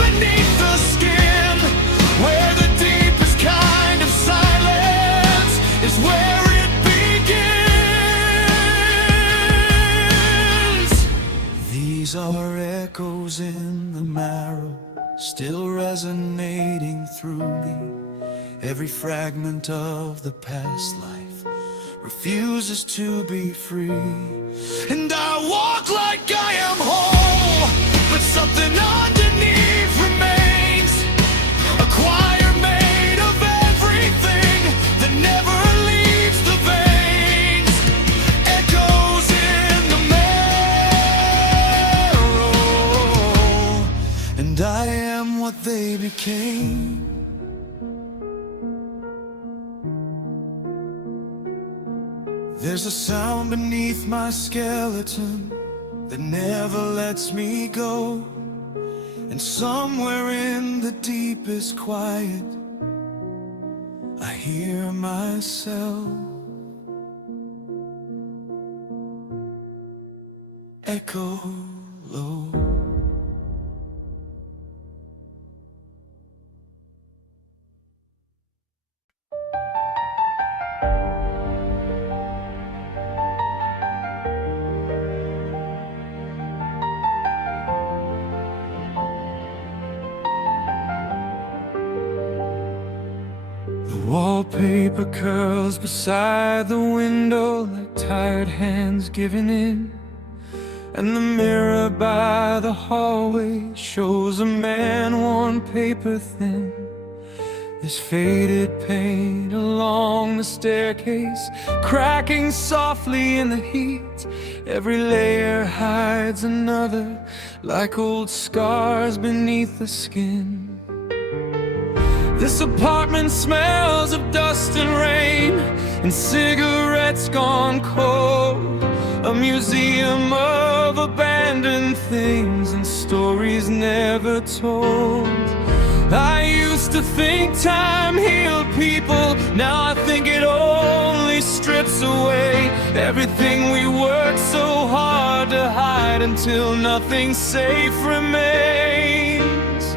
echoes in the marrow, still resonating through me. Every fragment of the past life refuses to be free. And I walk like I am whole, but something underneath remains. A choir made of everything that never leaves the veins. Echoes in the marrow, and I am what they became. There's a sound beneath my skeleton that never lets me go. And somewhere in the deepest quiet, I hear myself echo low. Wallpaper curls beside the window like tired hands giving in. And the mirror by the hallway shows a man worn paper thin. There's faded paint along the staircase, cracking softly in the heat. Every layer hides another, like old scars beneath the skin. This apartment smells of dust and rain, and cigarettes gone cold. A museum of abandoned things and stories never told. I used to think time healed people, now I think it only strips away everything we worked so hard to hide until nothing safe remains.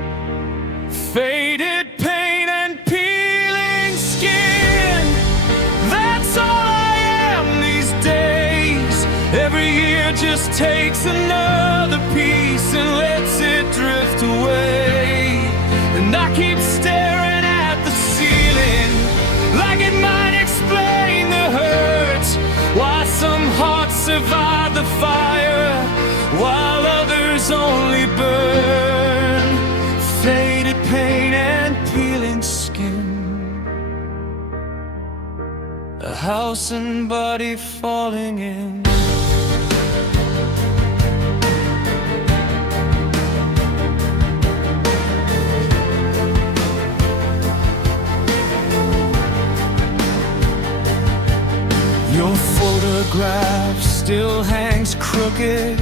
Faded paint and peeling skin, that's all I am these days. Every year just takes another piece and lets it drift away. And I keep staring at the ceiling like it might explain the hurt. Why some hearts survive the fire while others only burn. Faded paint and peeling skin, a house and body falling in. Your photograph still hangs crooked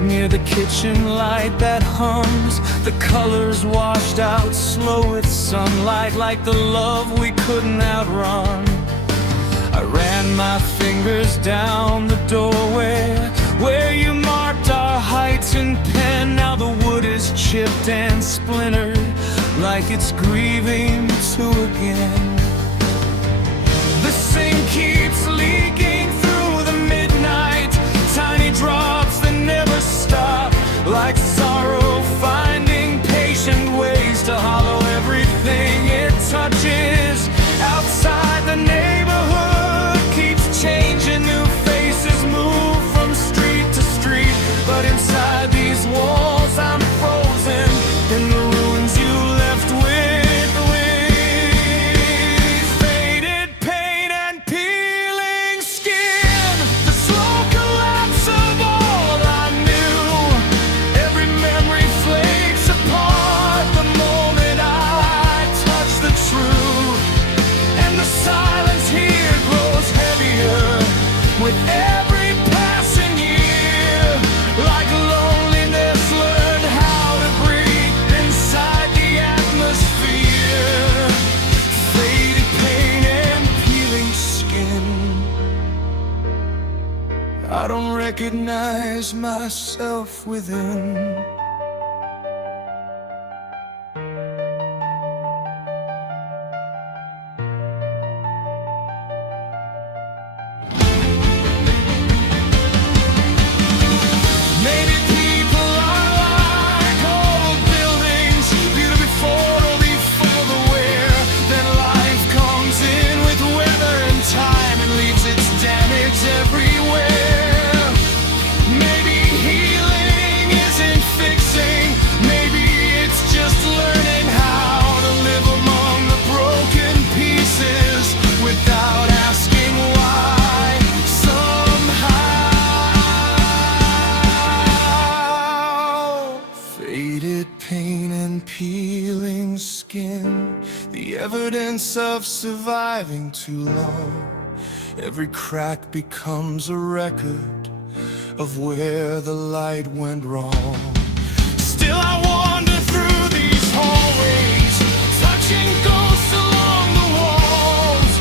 near the kitchen light that hums. The colors washed out slow with sunlight, like the love we couldn't outrun. I ran my fingers down the doorway where you marked our heights in pen. Now the wood is chipped and splintered, like it's grieving too again. The sink keeps leaking through the midnight, tiny drops that never stop, like sorrow finding patient ways to hollow everything it touches. Outside the neighborhood keeps changing, new faces move from street to street, but inside these walls I'm frozen in the ruins you left with. With every passing year, like loneliness learned how to breathe inside the atmosphere. Faded paint and peeling skin, I don't recognize myself within. Maybe people are like skin, the evidence of surviving too long. Every crack becomes a record of where the light went wrong. Still I wander through these hallways, touching ghosts along the walls,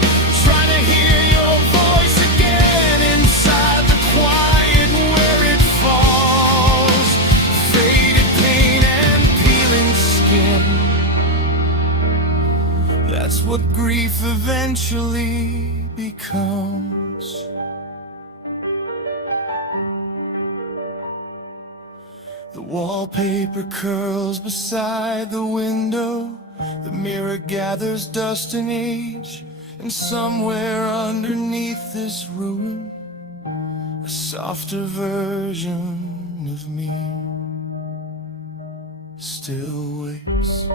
trying to hear your voice again inside the quiet where it falls. Faded paint and peeling skin, that's what grief eventually becomes. The wallpaper curls beside the window, the mirror gathers dust and age, and somewhere underneath this ruin, a softer version of me still waits.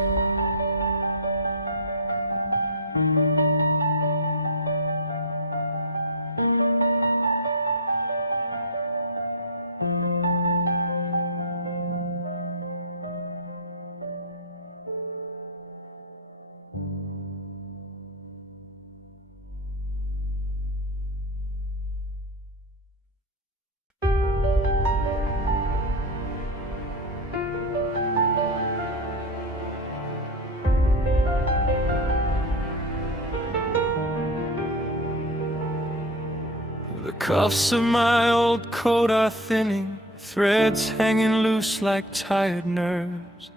The cuffs of my old coat are thinning, threads hanging loose like tired nerves.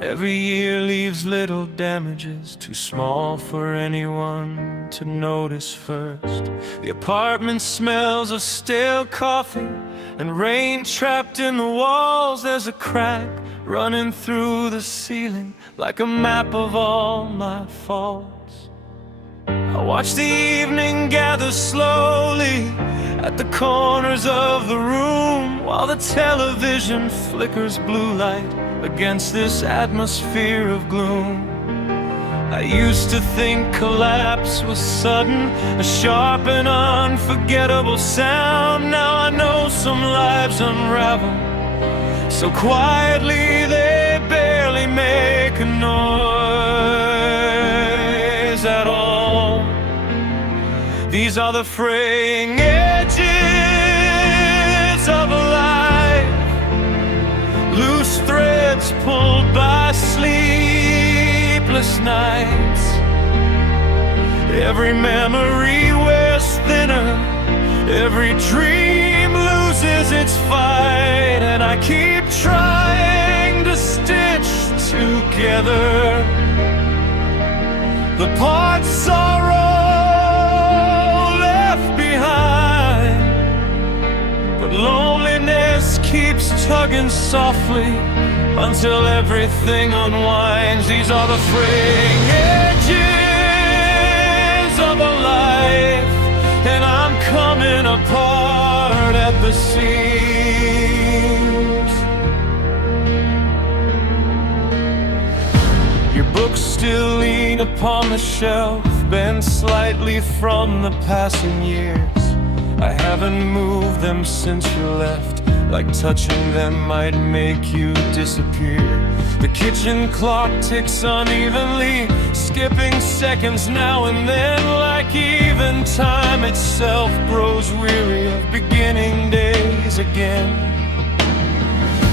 Every year leaves little damages, too small for anyone to notice first. The apartment smells of stale coffee and rain trapped in the walls. There's a crack running through the ceiling like a map of all my faults. I watch the evening gather slowly at the corners of the room, while the television flickers blue light against this atmosphere of gloom. I used to think collapse was sudden, a sharp and unforgettable sound. Now I know some lives unravel so quietly they barely make a noise at all. These are the fraying edges of a life, loose threads pulled by sleepless nights. Every memory wears thinner, every dream loses its fight, and I keep trying to stitch together the parts sorrow left behind. But loneliness keeps tugging softly until everything unwinds. These are the fraying edges of a life, and I'm coming apart at the seams. Your books still lean upon the shelf, bent slightly from the passing years. I haven't moved them since you left, like touching them might make you disappear. The kitchen clock ticks unevenly, skipping seconds now and then, like even time itself grows weary of beginning days again.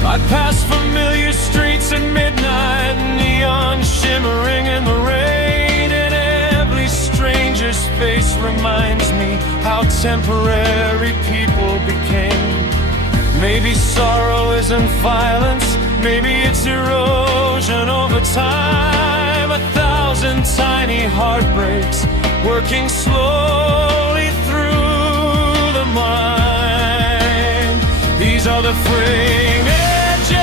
I pass familiar streets at midnight, neon shimmering in the rain, and every stranger's face reminds me how temporary people became. Maybe sorrow isn't violence, maybe it's erosion over time. 1,000 tiny heartbreaks working slowly through the mind. These are the fraying edges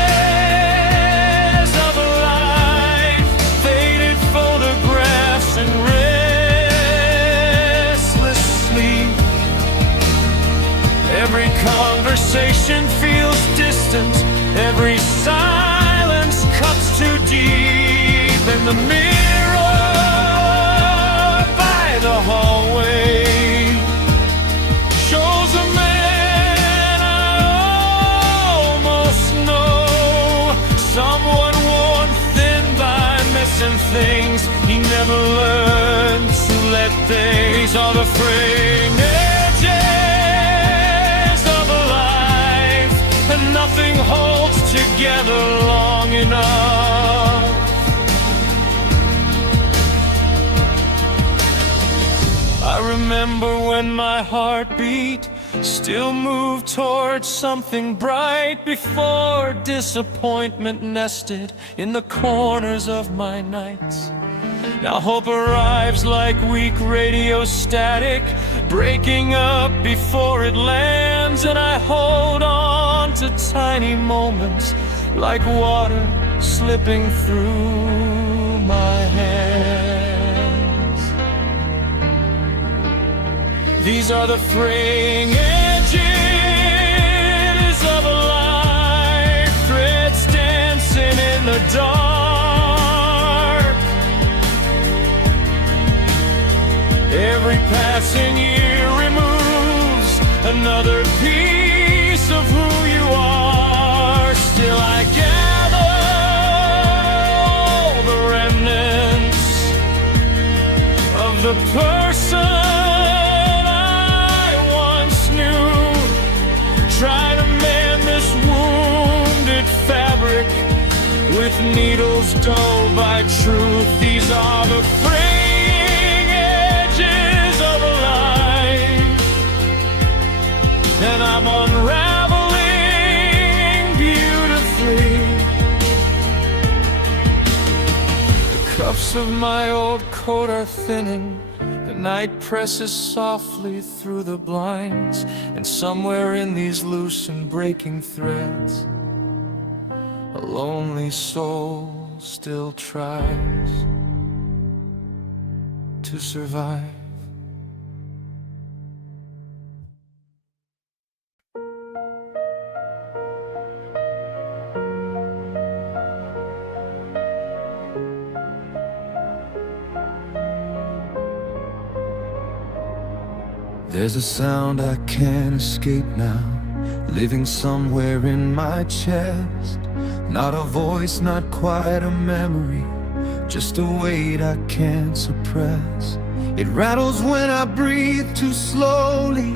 of a life, faded photographs and restless sleep. Every conversation feels distant, every silence cuts too deep. In the mirror by the hallway shows a man I almost know, someone worn thin by missing things, he never learned to let these are the fraying edges of a life, and nothing holds together long enough. I remember when my heartbeat still moved towards something bright, before disappointment nested in the corners of my nights. Now hope arrives like weak radio static, breaking up before it lands, and I hold on to tiny moments like water slipping through my hands. These are the fraying edges of a life, threads dancing in the dark. Every passing year removes another piece of who you are. Still I gather all the remnants of the person try to mend this wounded fabric with needles dulled by truth. These are the fraying edges of a life, and I'm unraveling beautifully. The cuffs of my old coat are thinning, the night presses softly through the blinds, and somewhere in these loose and breaking threads, a lonely soul still tries to survive. There's a sound I can't escape now, living somewhere in my chest. Not a voice, not quite a memory, just a weight I can't suppress. It rattles when I breathe too slowly,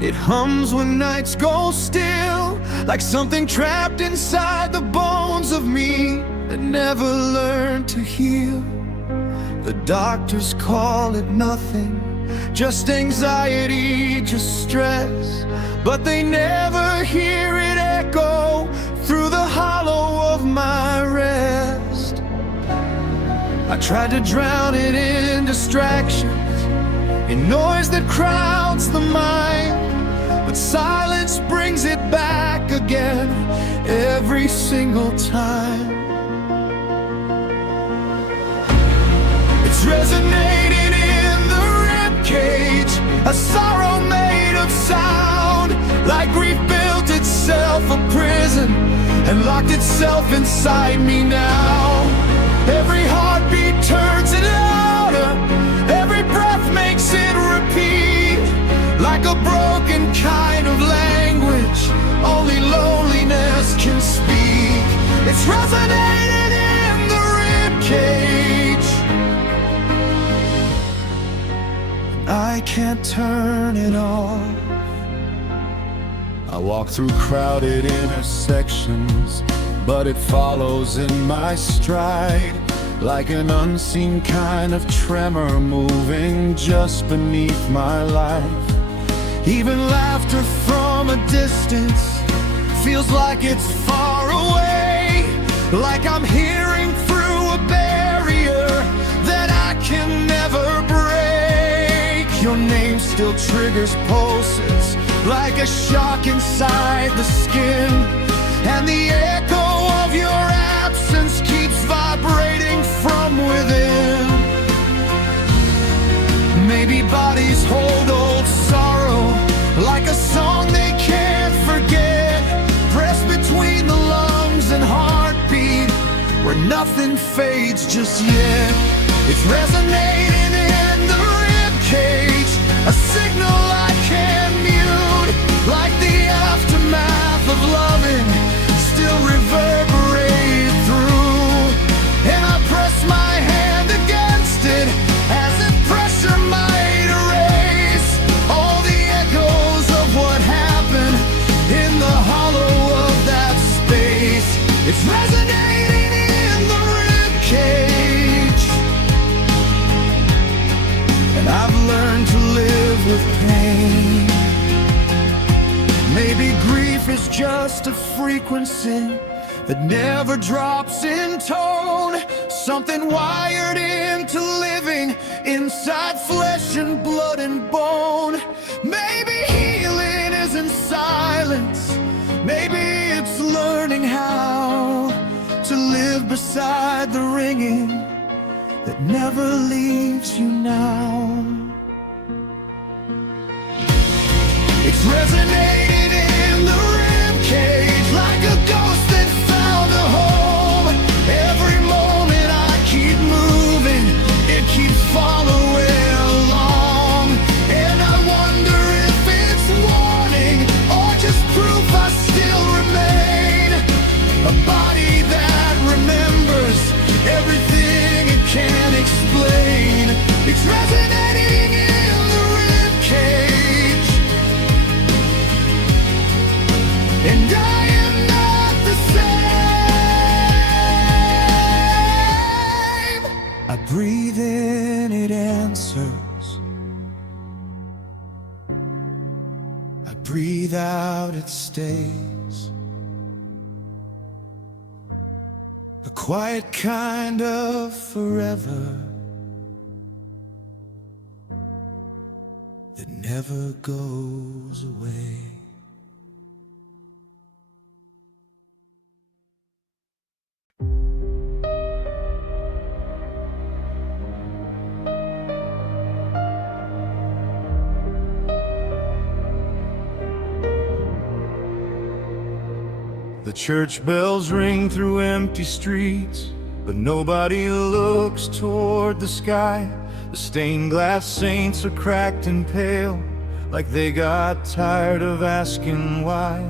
it hums when nights go still, like something trapped inside the bones of me that never learned to heal. The doctors call it nothing, just anxiety, just stress, but they never hear it echo through the hollow of my rest. I tried to drown it in distractions, in noise that crowds the mind, but silence brings it back again every single time. It's resonating in the cage, a sorrow made of sound, like grief built itself a prison and locked itself inside me now. Every heartbeat turns it louder, every breath makes it repeat, like a broken kind of language only loneliness can speak. It's resonating in the ribcage, I can't turn it off. I walk through crowded intersections, but it follows in my stride, like an unseen kind of tremor moving just beneath my life. Even laughter from a distance feels like it's far away, like I'm hearing through a barrier that I can never break. Your name still triggers pulses like a shock inside the skin, and the echo of your absence keeps vibrating from within. Maybe bodies hold old sorrow like a song they can't forget, pressed between the lungs and heartbeat where nothing fades just yet. It's resonating in the ribcage, a signal I can't mute, like the aftermath of loving still reverberated through. And I press my hand against live with pain. Maybe grief is just a frequency that never drops in tone, something wired into living inside flesh and blood and bone. Maybe healing is in silence, maybe it's learning how to live beside the ringing that never leaves you now. It's resonated in the ribcage like a ghost that found a home. Every moment I keep moving, it keeps following along. And I wonder if it's warning or just proof I still remain. A body that remembers everything it can't explain. It's resonating in the ribcage, and I am not the same. I breathe in, it answers. I breathe out, it stays. A quiet kind of forever that never goes away. The church bells ring through empty streets, but nobody looks toward the sky. The stained glass saints are cracked and pale, like they got tired of asking why.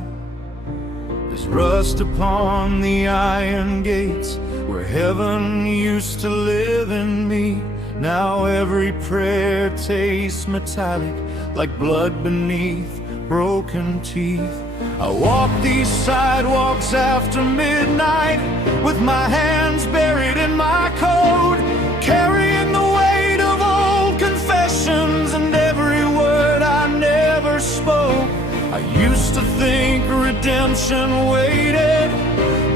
There's rust upon the iron gates where heaven used to live in me. Now every prayer tastes metallic, like blood beneath broken teeth. I walk these sidewalks after midnight with my hands buried in my coat, carrying the weight of old confessions and every word I never spoke. I used to think redemption waited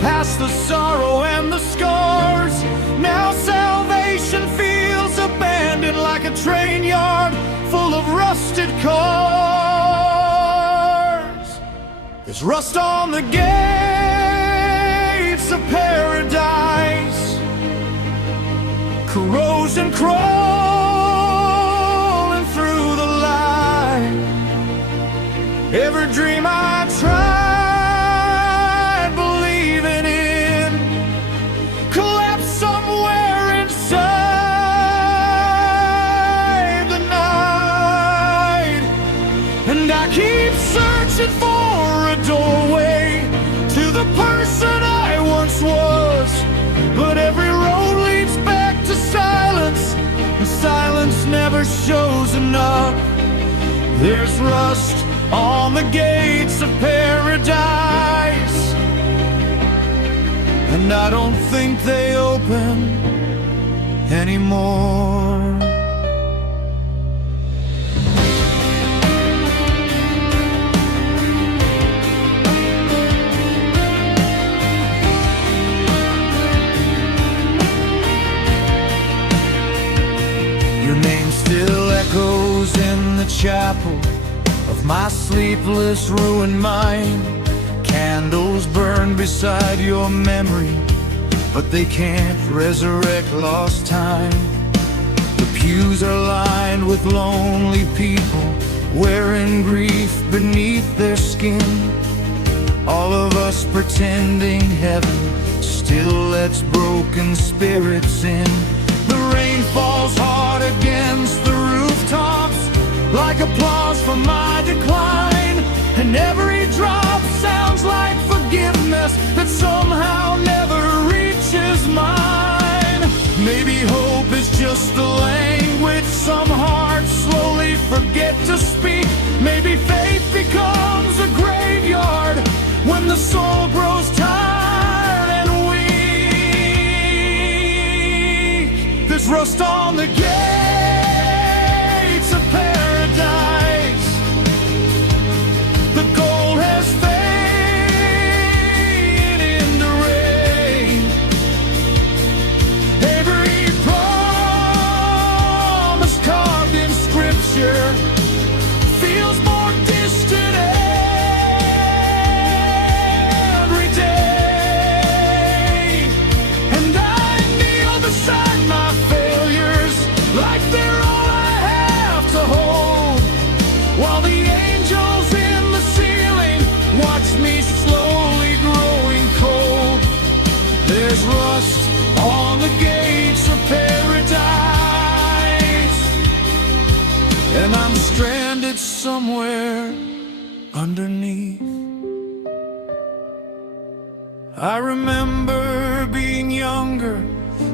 past the sorrow and the scars. Now salvation feels abandoned, like a train yard full of rusted cars. There's rust on the gates of paradise, corrosion crawling through the light. Every dream I tried believing in collapsed somewhere inside the night. And I keep searching for a doorway to the person I once was, but every road leads back to silence, and silence never shows enough. There's rust on the gates of paradise, and I don't think they open anymore. Your name still echoes in the chapel of my sleepless, ruined mind. Candles burn beside your memory, but they can't resurrect lost time. The pews are lined with lonely people, wearing grief beneath their skin. All of us pretending heaven still lets broken spirits in. The rain falls hard against the rooftops, like applause for my decline, and every drop sounds like forgiveness that somehow never reaches mine. Maybe hope is just a language some hearts slowly forget to speak. Maybe faith becomes a graveyard when the soul grows tired and weak. There's rust on the gates of paradise, when I'm stranded somewhere underneath. I remember being younger,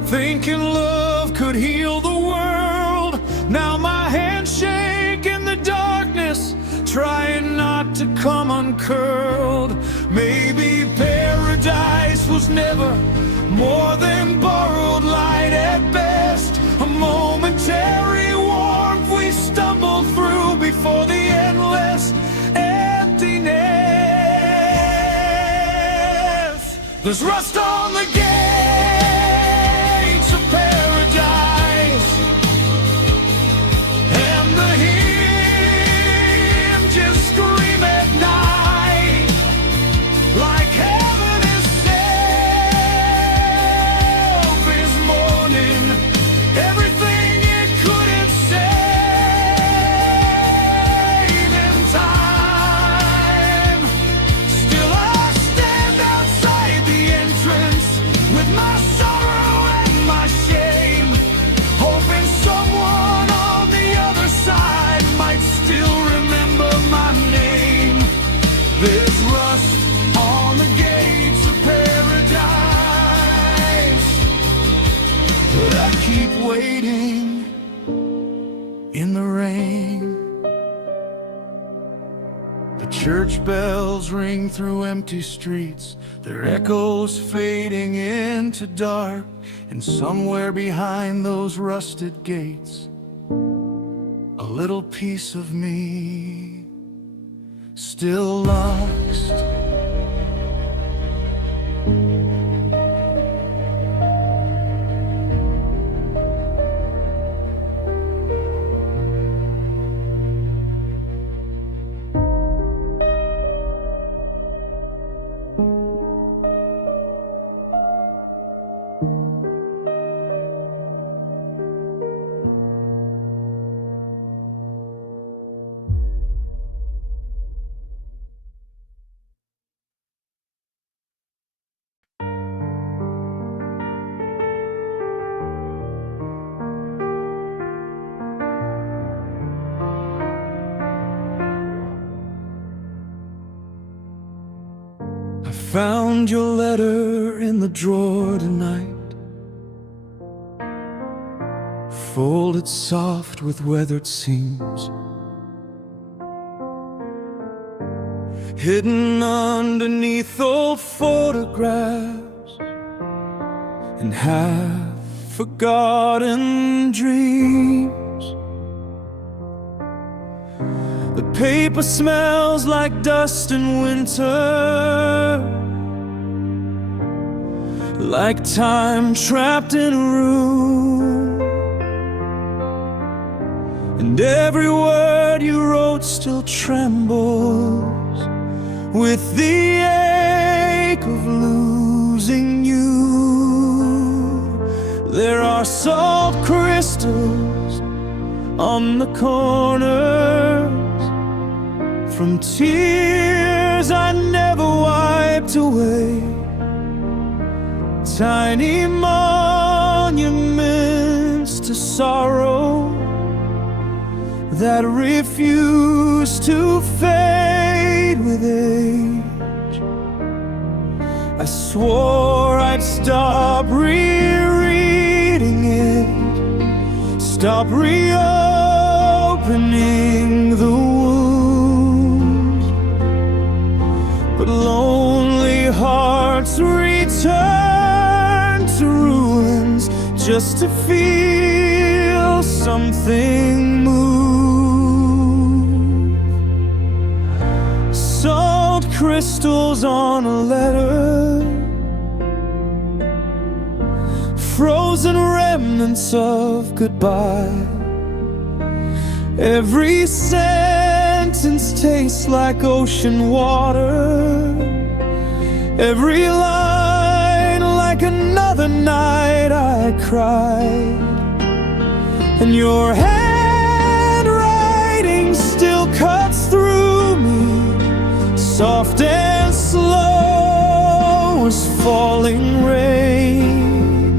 thinking love could heal the world. Now my hands shake in the darkness, trying not to come uncurled. Maybe paradise was never more than borrowed light at best, a momentary warmth we stumbled through before the endless emptiness. There's rust on the gates of paradise, and the hinges scream at night like heaven itself is mourning everything it couldn't save in time. Still I stand outside the entrance with my sorrow and my shame, hoping someone on the other side might still remember my name. There's rust on the gates of paradise, but I keep waiting in the rain. The church bells ring through empty streets, their echoes fading into dark. And somewhere behind those rusted gates, a little piece of me still lost. Found your letter in the drawer tonight, folded soft with weathered seams, hidden underneath old photographs and half-forgotten dreams. The paper smells like dust in winter, like time trapped in a room. And every word you wrote still trembles with the ache of losing you. There are salt crystals on the corners from tears I never wiped away, tiny monuments to sorrow that refuse to fade with age. I swore I'd stop rereading it, stop reopening the wound, but lonely hearts return to ruins just to feel something move. Salt crystals on a letter, frozen remnants of goodbye. Every sentence tastes like ocean water, every line like another night I cried. And your handwriting still cuts through me, soft and slow as falling rain,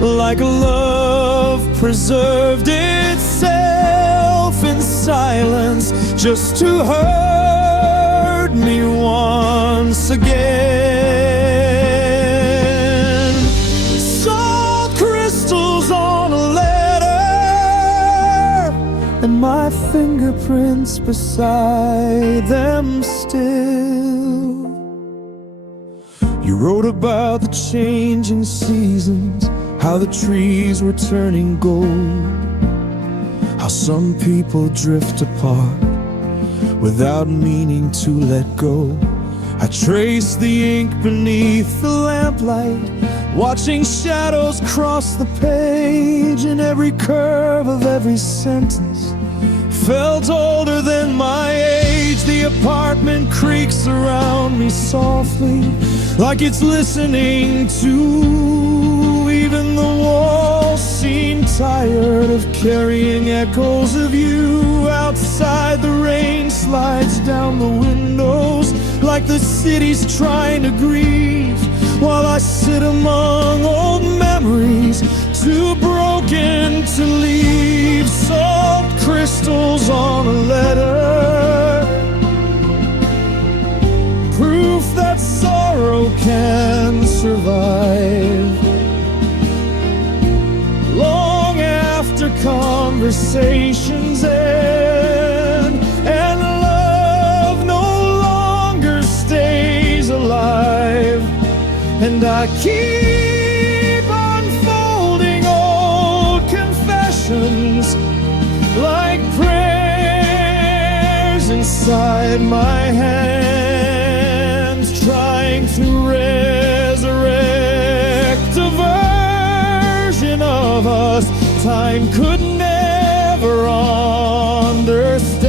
like love preserved itself silence just to hurt me once again. Salt crystals on a letter, and my fingerprints beside them still. You wrote about the changing seasons, how the trees were turning gold, how some people drift apart without meaning to let go. I traced the ink beneath the lamplight, watching shadows cross the page, and every curve of every sentence felt older than my age. The apartment creaks around me softly, like it's listening to. Even the walls seem tired of carrying echoes of you. Outside, the rain slides down the windows, like the city's trying to grieve, while I sit among old memories, too broken to leave. Salt crystals on a letter, proof that sorrow can survive. Long after conversations end and love no longer stays alive, and I keep unfolding old confessions like prayers inside my hands, trying to resurrect a version of us time could never understand.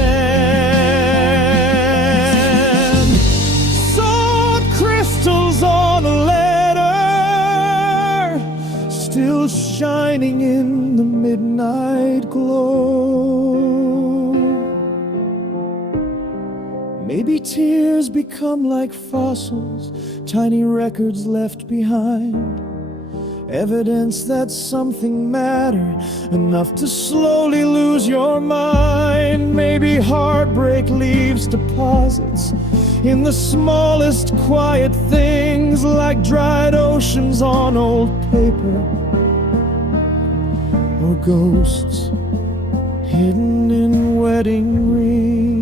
Salt crystals on a letter, still shining in the midnight glow. Maybe tears become like fossils, tiny records left behind, evidence that something mattered enough to slowly lose your mind. Maybe heartbreak leaves deposits in the smallest quiet things, like dried oceans on old paper, or ghosts hidden in wedding rings.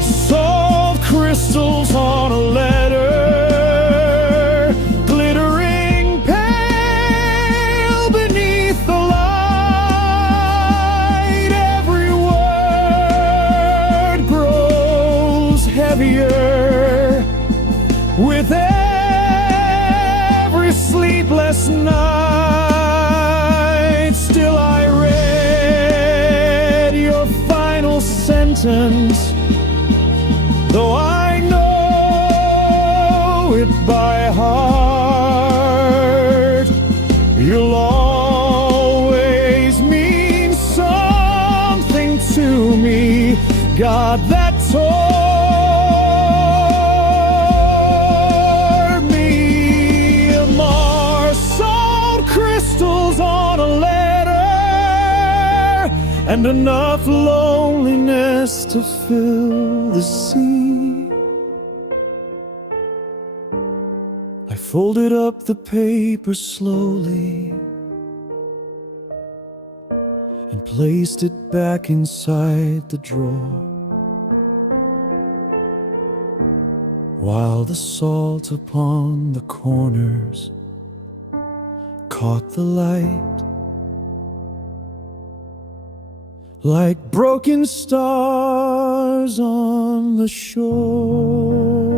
Salt crystals on a letter, with every sleepless night. Still I read your final sentence, though I know it by heart. You'll always mean something to me, God, that told on a letter, and enough loneliness to fill the sea. I folded up the paper slowly and placed it back inside the drawer, while the salt upon the corners caught the light, like broken stars on the shore.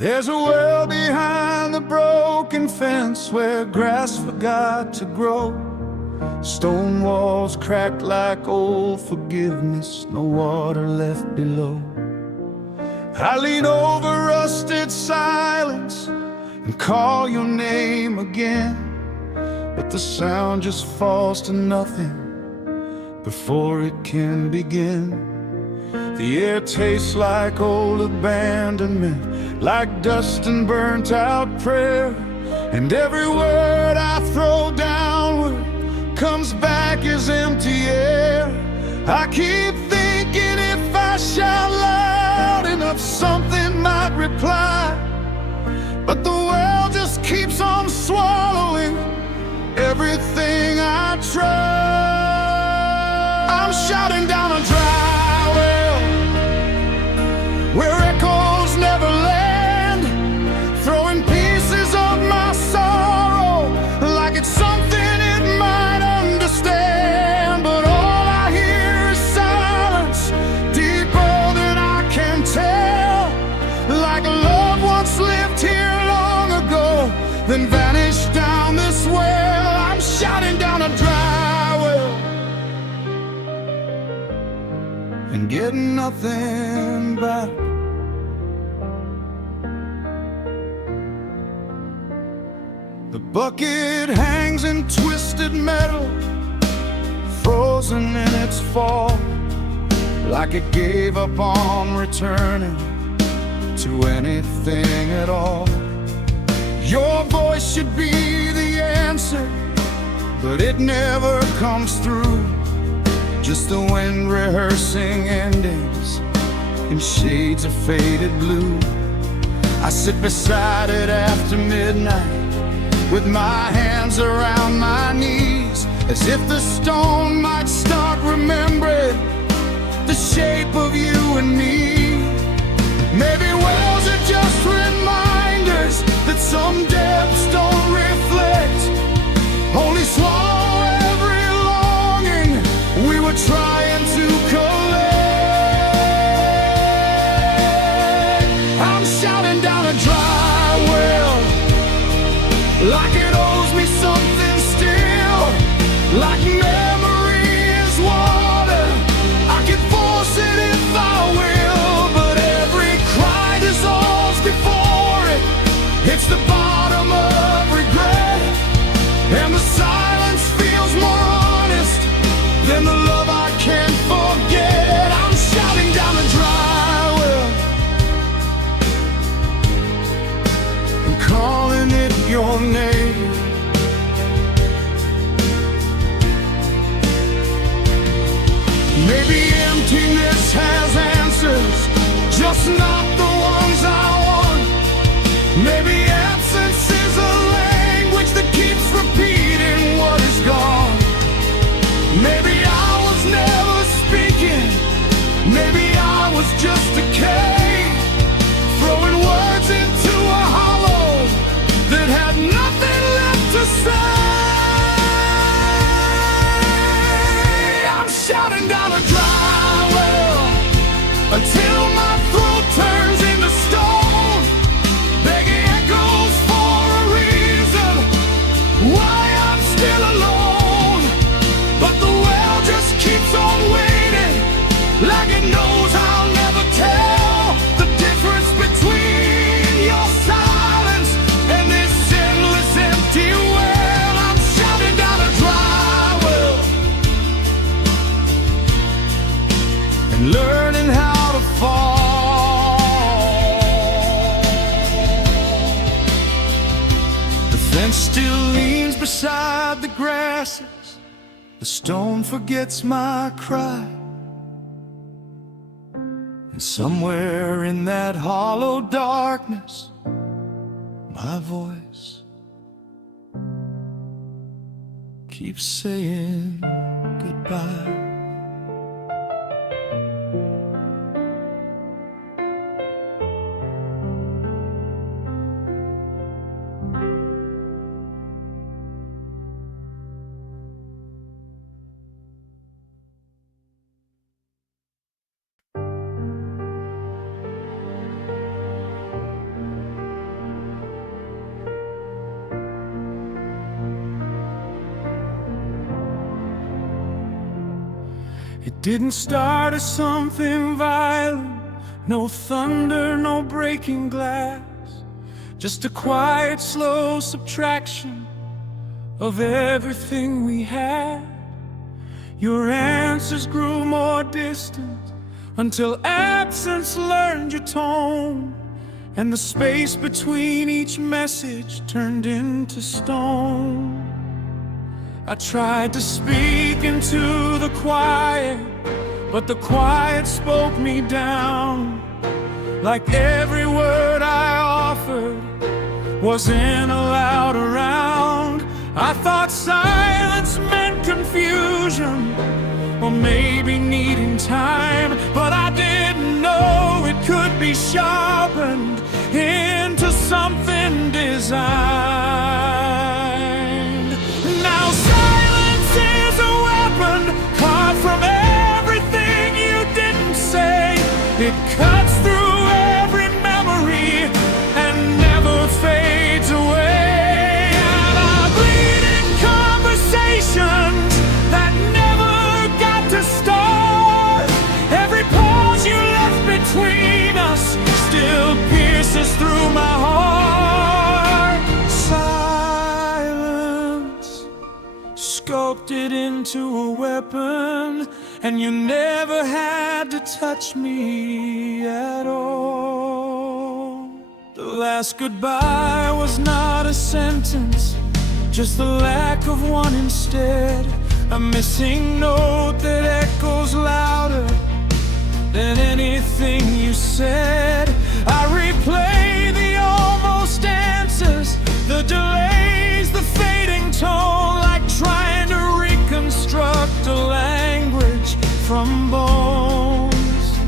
There's a well behind the broken fence where grass forgot to grow. Stone walls cracked like old forgiveness, no water left below. I lean over rusted silence and call your name again, but the sound just falls to nothing before it can begin. The air tastes like old abandonment, like dust and burnt out prayer, and every word I throw downward comes back as empty air. I keep thinking if I shout loud enough, something might reply, but the well just keeps on swallowing everything I try. I'm shouting down a dry well where echoes never land, throwing pieces of my sorrow like it's something it might understand. But all I hear is silence, deeper than I can tell, like love once lived here long ago, then vanished down this well. I'm shouting down a dry well and getting nothing back. The bucket hangs in twisted metal, frozen in its fall, like it gave up on returning to anything at all. Your voice should be the answer, but it never comes through. Just the wind rehearsing endings in shades of faded blue. I sit beside it after midnight with my hands around my knees, as if the stone might start remembering the shape of you and me. Maybe wells are just reminders that some depths don't reflect, only swallow every longing we were trying to collect. I'm shouting down a dry well, like it owes me something still, like memory is water, I can force it if I will, but every cry dissolves before it hits the bottom of regret, and the silence feels more honest than the love I can't forget. I'm shouting down a dry well and calling it your name. Maybe emptiness has answers, just not the ones I want. Maybe absence is a language that keeps repeating what is gone. Maybe I was never speaking, maybe I was just a cave, throwing words into a hollow that had nothing left to say. I'm shouting down a dry well until my throat turns into stone, begging echoes for a reason why I'm still alone. But the well just keeps on waiting, like it knows I'll never tell the difference between your silence and this endless empty well. I'm shouting down a dry well and learning how to fall. The fence still leans beside the grasses, the stone forgets my cry, and somewhere in that hollow darkness, my voice keeps saying goodbye. It didn't start as something violent, no thunder, no breaking glass, just a quiet, slow subtraction of everything we had. Your answers grew more distant until absence learned your tone, and the space between each message turned into stone. I tried to speak into the quiet, but the quiet spoke me down. Like every word I offered wasn't allowed around. I thought silence meant confusion, or maybe needing time, but I didn't know it could be sharpened into something designed. Now silence is a weapon carved from everything you didn't say. It cuts through every memory and never fades away. And I bleed in conversations that never got to start. Every pause you left between us still pierces through my heart. Silence sculpted into a weapon, and you never had to touch me at all. The last goodbye was not a sentence, just the lack of one instead. A missing note that echoes louder than anything you said. I replay the almost answers, the delays, the fading tone, like trying to reconstruct a language from bones.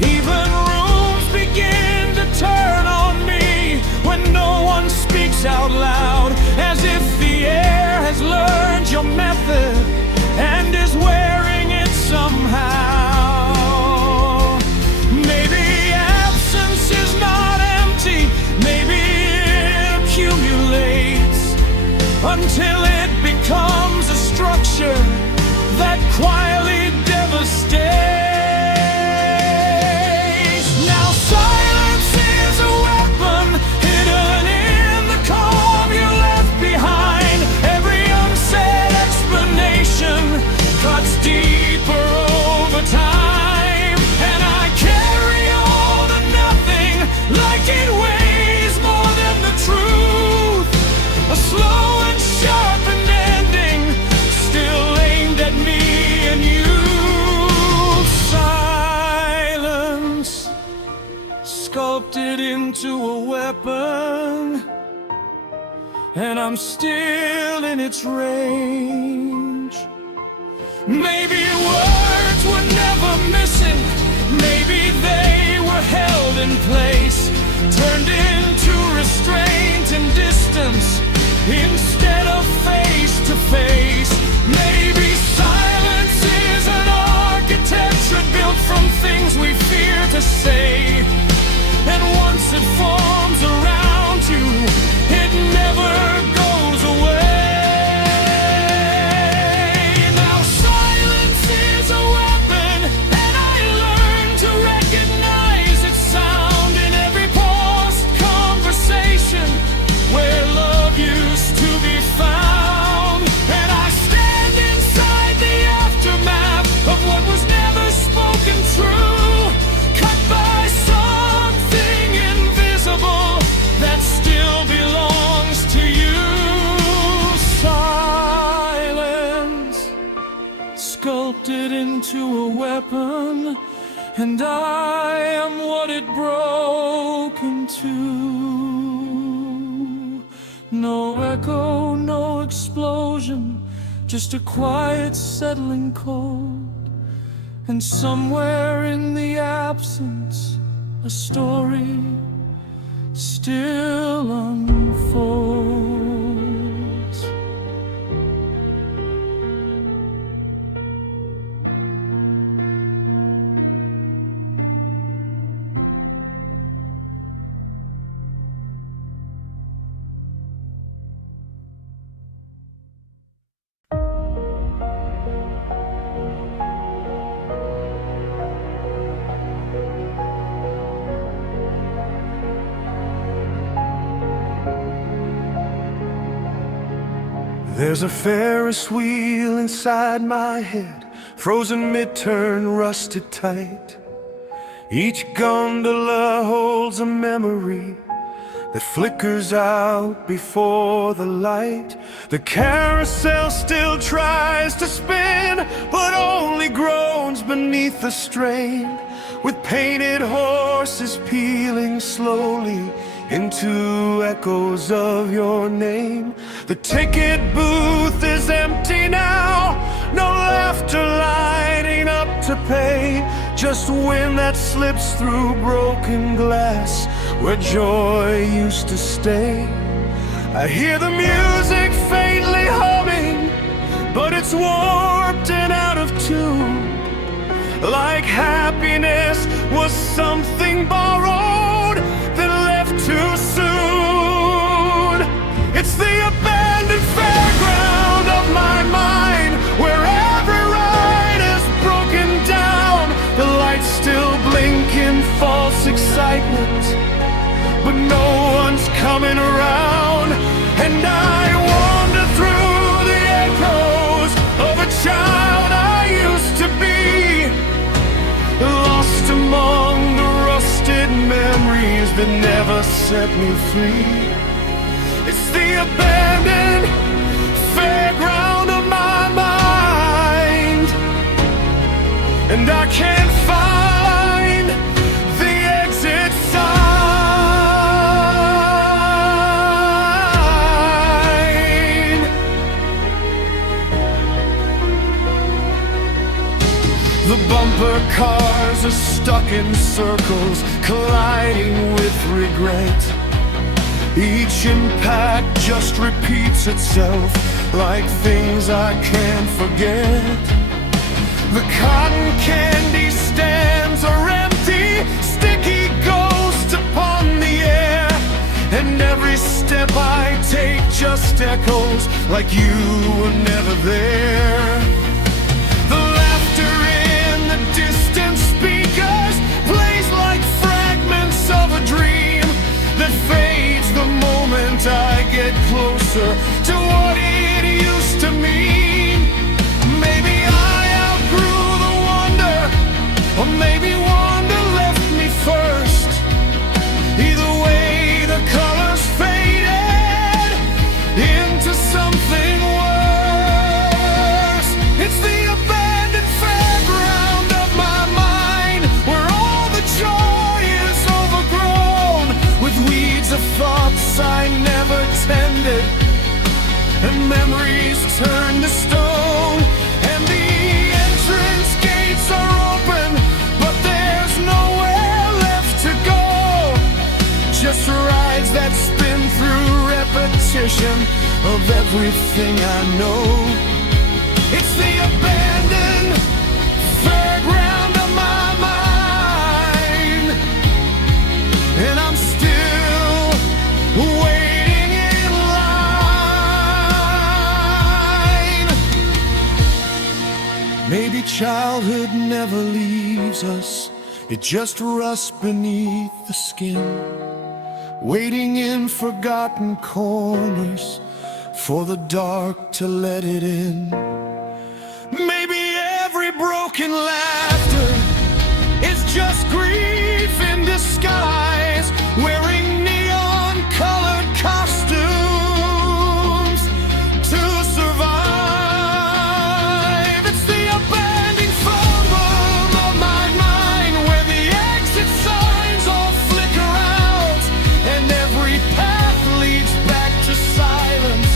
Even rooms begin to turn on me when no one speaks out loud, as if the air has learned your method and is wearing it somehow. Maybe absence is not empty, maybe it accumulates until it becomes a structure that quietly devastates. Now silence is a weapon hidden in the calm you left behind. Every unsaid explanation cuts deeper over time, and I carry all the nothing like it weighs more than the truth. A slow and sharpened ending still aimed at me and you. Silence sculpted into a weapon, and I'm still in its range. Maybe words were never missing, maybe they were held in place, turned into restraint and distance instead of face to face. Maybe silence is an architecture built from things we fear to say, and once it forms around you, it never goes away. Now silence is a weapon, and I learned to recognize its sound in every paused conversation where love used to be found. And I stand inside the aftermath of what was never spoken true, cut by something invisible that still belongs to you. Silence sculpted into a weapon, and I am what it broke into. No echo, no explosion, just a quiet settling cold. And somewhere in the absence, a story still unfolds. There's a Ferris wheel inside my head, frozen mid-turn, rusted tight. Each gondola holds a memory that flickers out before the light. The carousel still tries to spin, but only groans beneath the strain. With painted horses peeling slowly into echoes of your name. The ticket booth is empty now, no laughter lining up to pay, just wind that slips through broken glass where joy used to stay. I hear the music faintly humming, but it's warped and out of tune, like happiness was something borrowed that left too soon. It's the abandoned fairground of my mind, where every ride is broken down. The lights still blink in false excitement, but no one's coming around. And I wander through the echoes of a child I used to be, lost among the rusted memories that never set me free. It's the abandoned fairground of my mind, and I can't find the exit sign. The bumper cars are stuck in circles, colliding with regret. Each impact just repeats itself, like things I can't forget. The cotton candy stands are empty, sticky ghosts upon the air, and every step I take just echoes like you were never there. The laughter in the distant speakers plays like fragments of a dream that fades the moment I get closer to what it used to mean. Maybe I outgrew the wonder, or maybe wonder left me first. Either way, the colors faded into something worse. It's the abandoned fairground of my mind, where all the joy is overgrown with weeds of thoughts I never tended, and memories turn to stone. And the entrance gates are open, but there's nowhere left to go, just rides that spin through repetition of everything I know. It's the abandoned fairground of my mind, and I'm still waiting in line. Maybe childhood never leaves us, it just rusts beneath the skin, waiting in forgotten corners for the dark to let it in. Maybe every broken laughter is just grief in disguise, wearing neon-colored costumes to survive. It's the abandoned phone room of my mind, where the exit signs all flicker out, and every path leads back to silence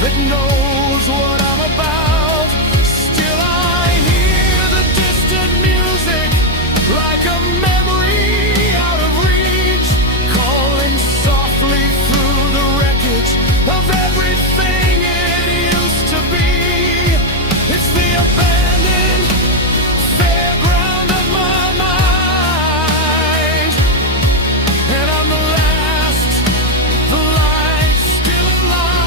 that knows what I'm about. Still I hear the distant music, like a memory out of reach, calling softly through the wreckage of everything it used to be. It's the abandoned fairground of my mind, and I'm the last, the light still alive.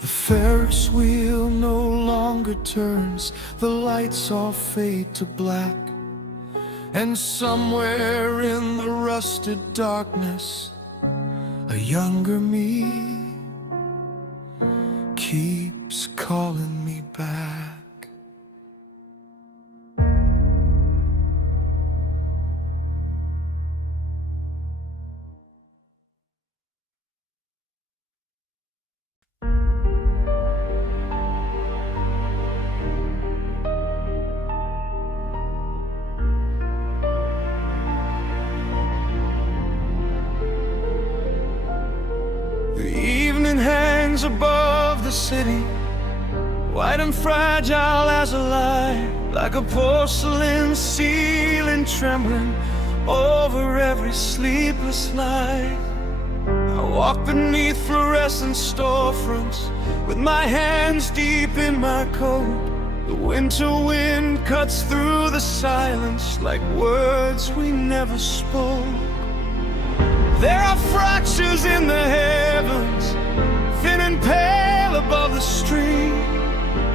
The Ferris wheel no longer turns, the lights all fade to black, and somewhere in the trusted darkness, a younger me keeps calling me back. The evening hangs above the city, white and fragile as a lie, like a porcelain ceiling trembling over every sleepless night. I walk beneath fluorescent storefronts with my hands deep in my coat. The winter wind cuts through the silence like words we never spoke. There are fractures in the heavens, thin and pale above the street,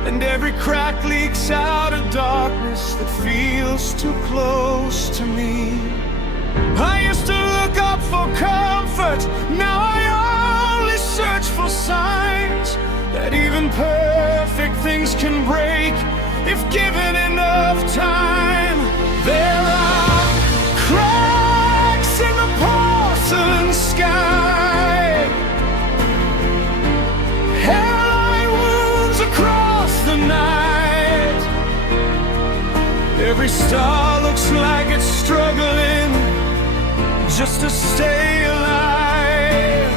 and every crack leaks out a darkness that feels too close to me. I used to look up for comfort, now I only search for signs that even perfect things can break if given enough time. There are cracks in the porcelain sky, hairline wounds across the night. Every star looks like it's struggling just to stay alive,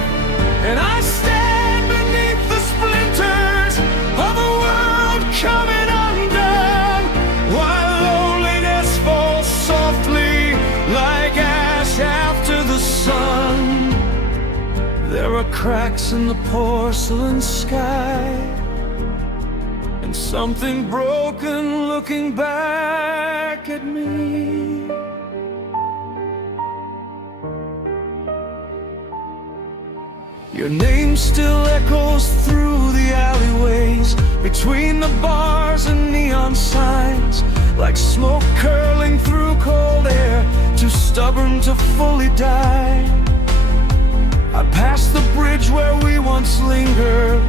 and I stand beneath the splinters of a world coming undone, while loneliness falls softly like ash after the sun. There are cracks in the porcelain sky, and something broken looking back at me. Your name still echoes through the alleyways, between the bars and neon signs, like smoke curling through cold air, too stubborn to fully die. I passed the bridge where we once lingered,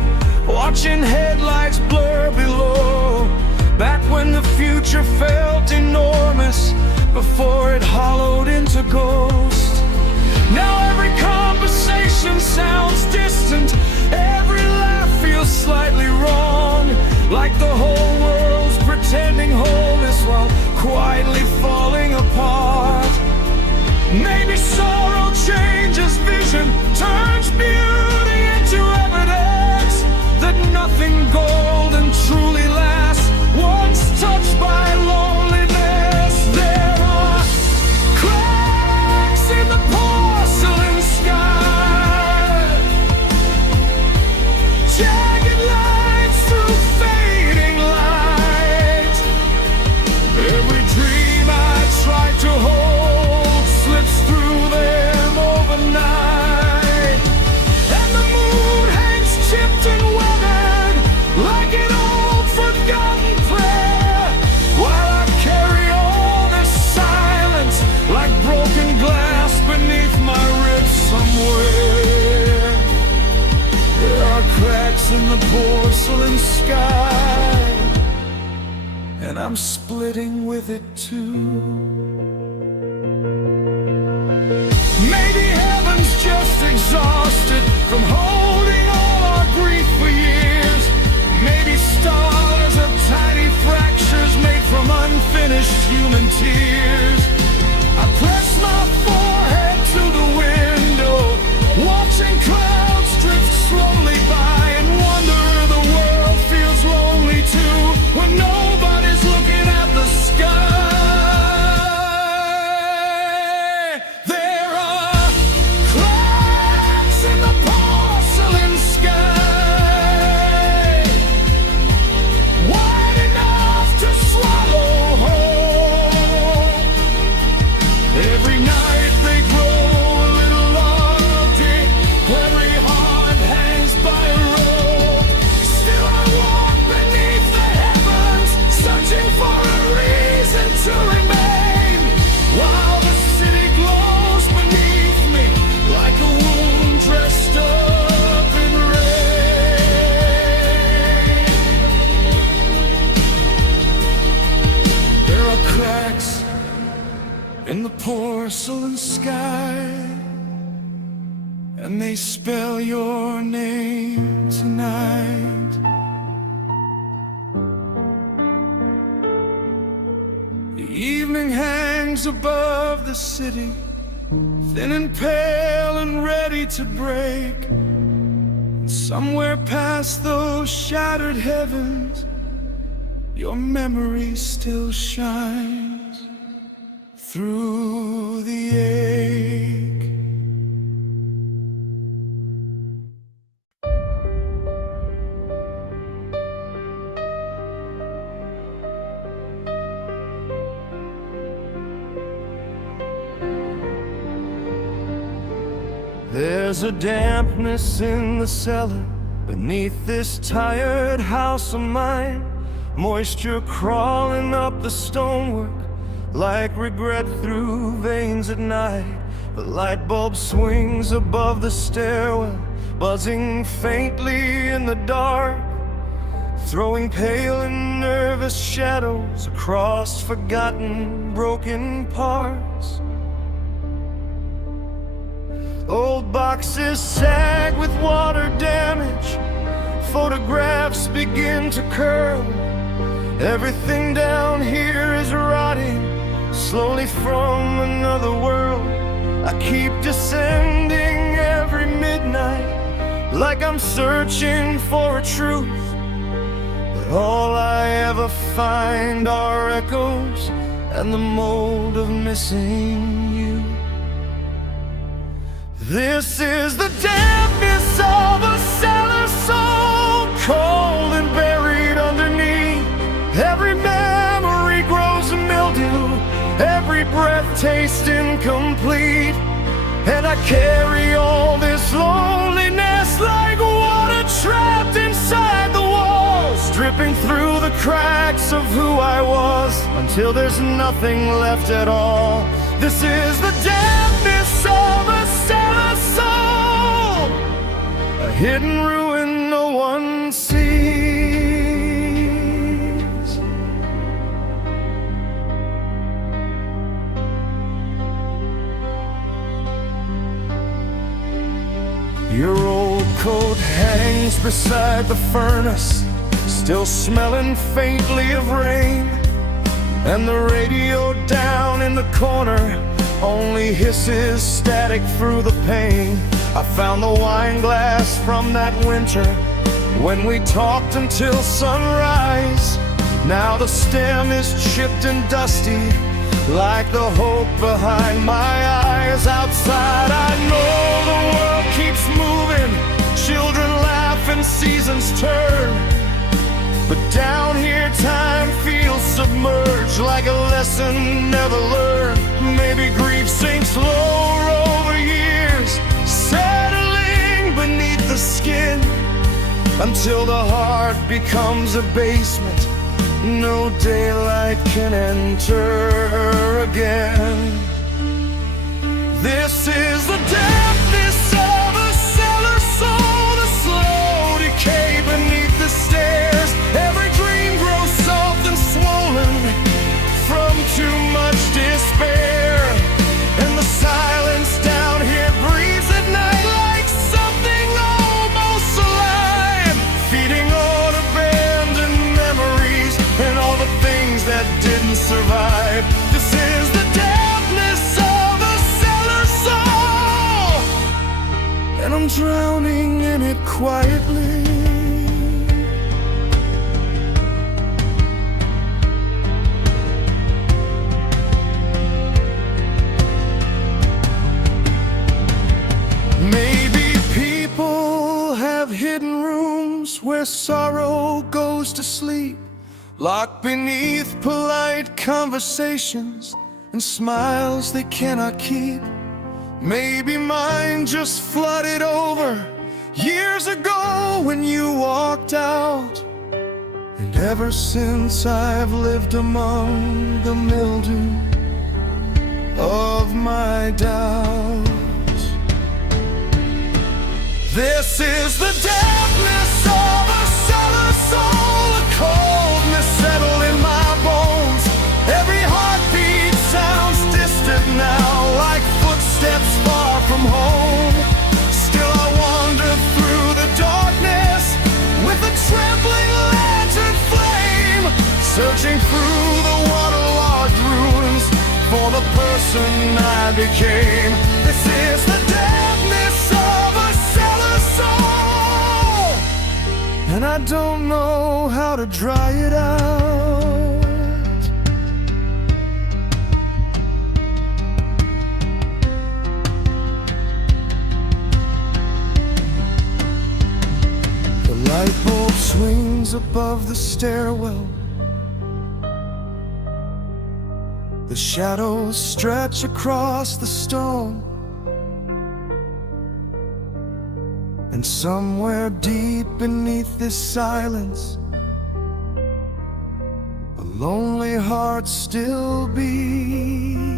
watching headlights blur below, back when the future felt enormous before it hollowed into ghost. Now every conversation sounds distant, every laugh feels slightly wrong, like the whole world's pretending wholeness while quietly falling apart. Maybe sorrow changes vision, turns beauty into evidence that nothing golden truly lasts once touched by loneliness. There are cracks in the porcelain sky, jagged lines through fading light. Every dream I tried to hold slips through them overnight, and the moon hangs chipped and weathered like an old forgotten prayer, while I carry all this silence like broken glass beneath my ribs somewhere. There are cracks in the porcelain sky, and I'm splitting with it too. Maybe heaven's just exhausted from holding all our grief for years. Maybe stars are tiny fractures made from unfinished human tears. I press my forehead to the window, watching clouds drift slowly by, and wonder the world feels lonely too when nobody's looking at the sky. There are cracks in the porcelain sky, wide enough to swallow whole, and they spell your name tonight. The evening hangs above the city, thin and pale and ready to break. Somewhere past those shattered heavens, your memory still shines through the ache. There's a dampness in the cellar beneath this tired house of mine. Moisture crawling up the stonework like regret through veins at night. The light bulb swings above the stairwell, buzzing faintly in the dark, throwing pale and nervous shadows across forgotten, broken parts. Old boxes sag with water damage, photographs begin to curl. Everything down here is rotting, slowly from another world. I keep descending every midnight, like I'm searching for a truth, but all I ever find are echoes and the mold of missing you. This is the dampness of a cellar so cold and buried underneath. Every memory grows a mildew, every breath tastes incomplete. And I carry all this loneliness like water trapped inside the walls, dripping through the cracks of who I was, until there's nothing left at all. This is the dampness of a cellar soul, a hidden ruin no one sees. Your old coat hangs beside the furnace, still smelling faintly of rain. And the radio down in the corner only hisses static through the pane. I found the wine glass from that winter when we talked until sunrise. Now the stem is chipped and dusty, like the hope behind my eyes. Outside I know the world keeps moving, children laugh and seasons turn. But down here time feels submerged, like a lesson never learned. Maybe grief sinks lower over years, settling beneath the skin, until the heart becomes a basement no daylight can enter again. This is the dampness of a cellar soul, the slow decay beneath the stairs. Every dream grows soft and swollen from too much despair. And the silence down here breathes at night like something almost alive, feeding on abandoned memories and all the things that didn't survive. This is the dampness of a cellar soul, and I'm drowning in it quietly. Maybe people have hidden rooms where sorrow goes to sleep, locked beneath polite conversations and smiles they cannot keep. Maybe mine just flooded over years ago when you walked out. And ever since I've lived among the mildew of my doubts. This is the dampness of a cellar soul, a coldness settled in my bones. Every heartbeat sounds distant now, like footsteps far from home. Still searching through the waterlogged ruins for the person I became. This is the deadness of a seller's soul, and I don't know how to dry it out. The light bulb swings above the stairwell. The shadows stretch across the stone, and somewhere deep beneath this silence, a lonely heart still beats.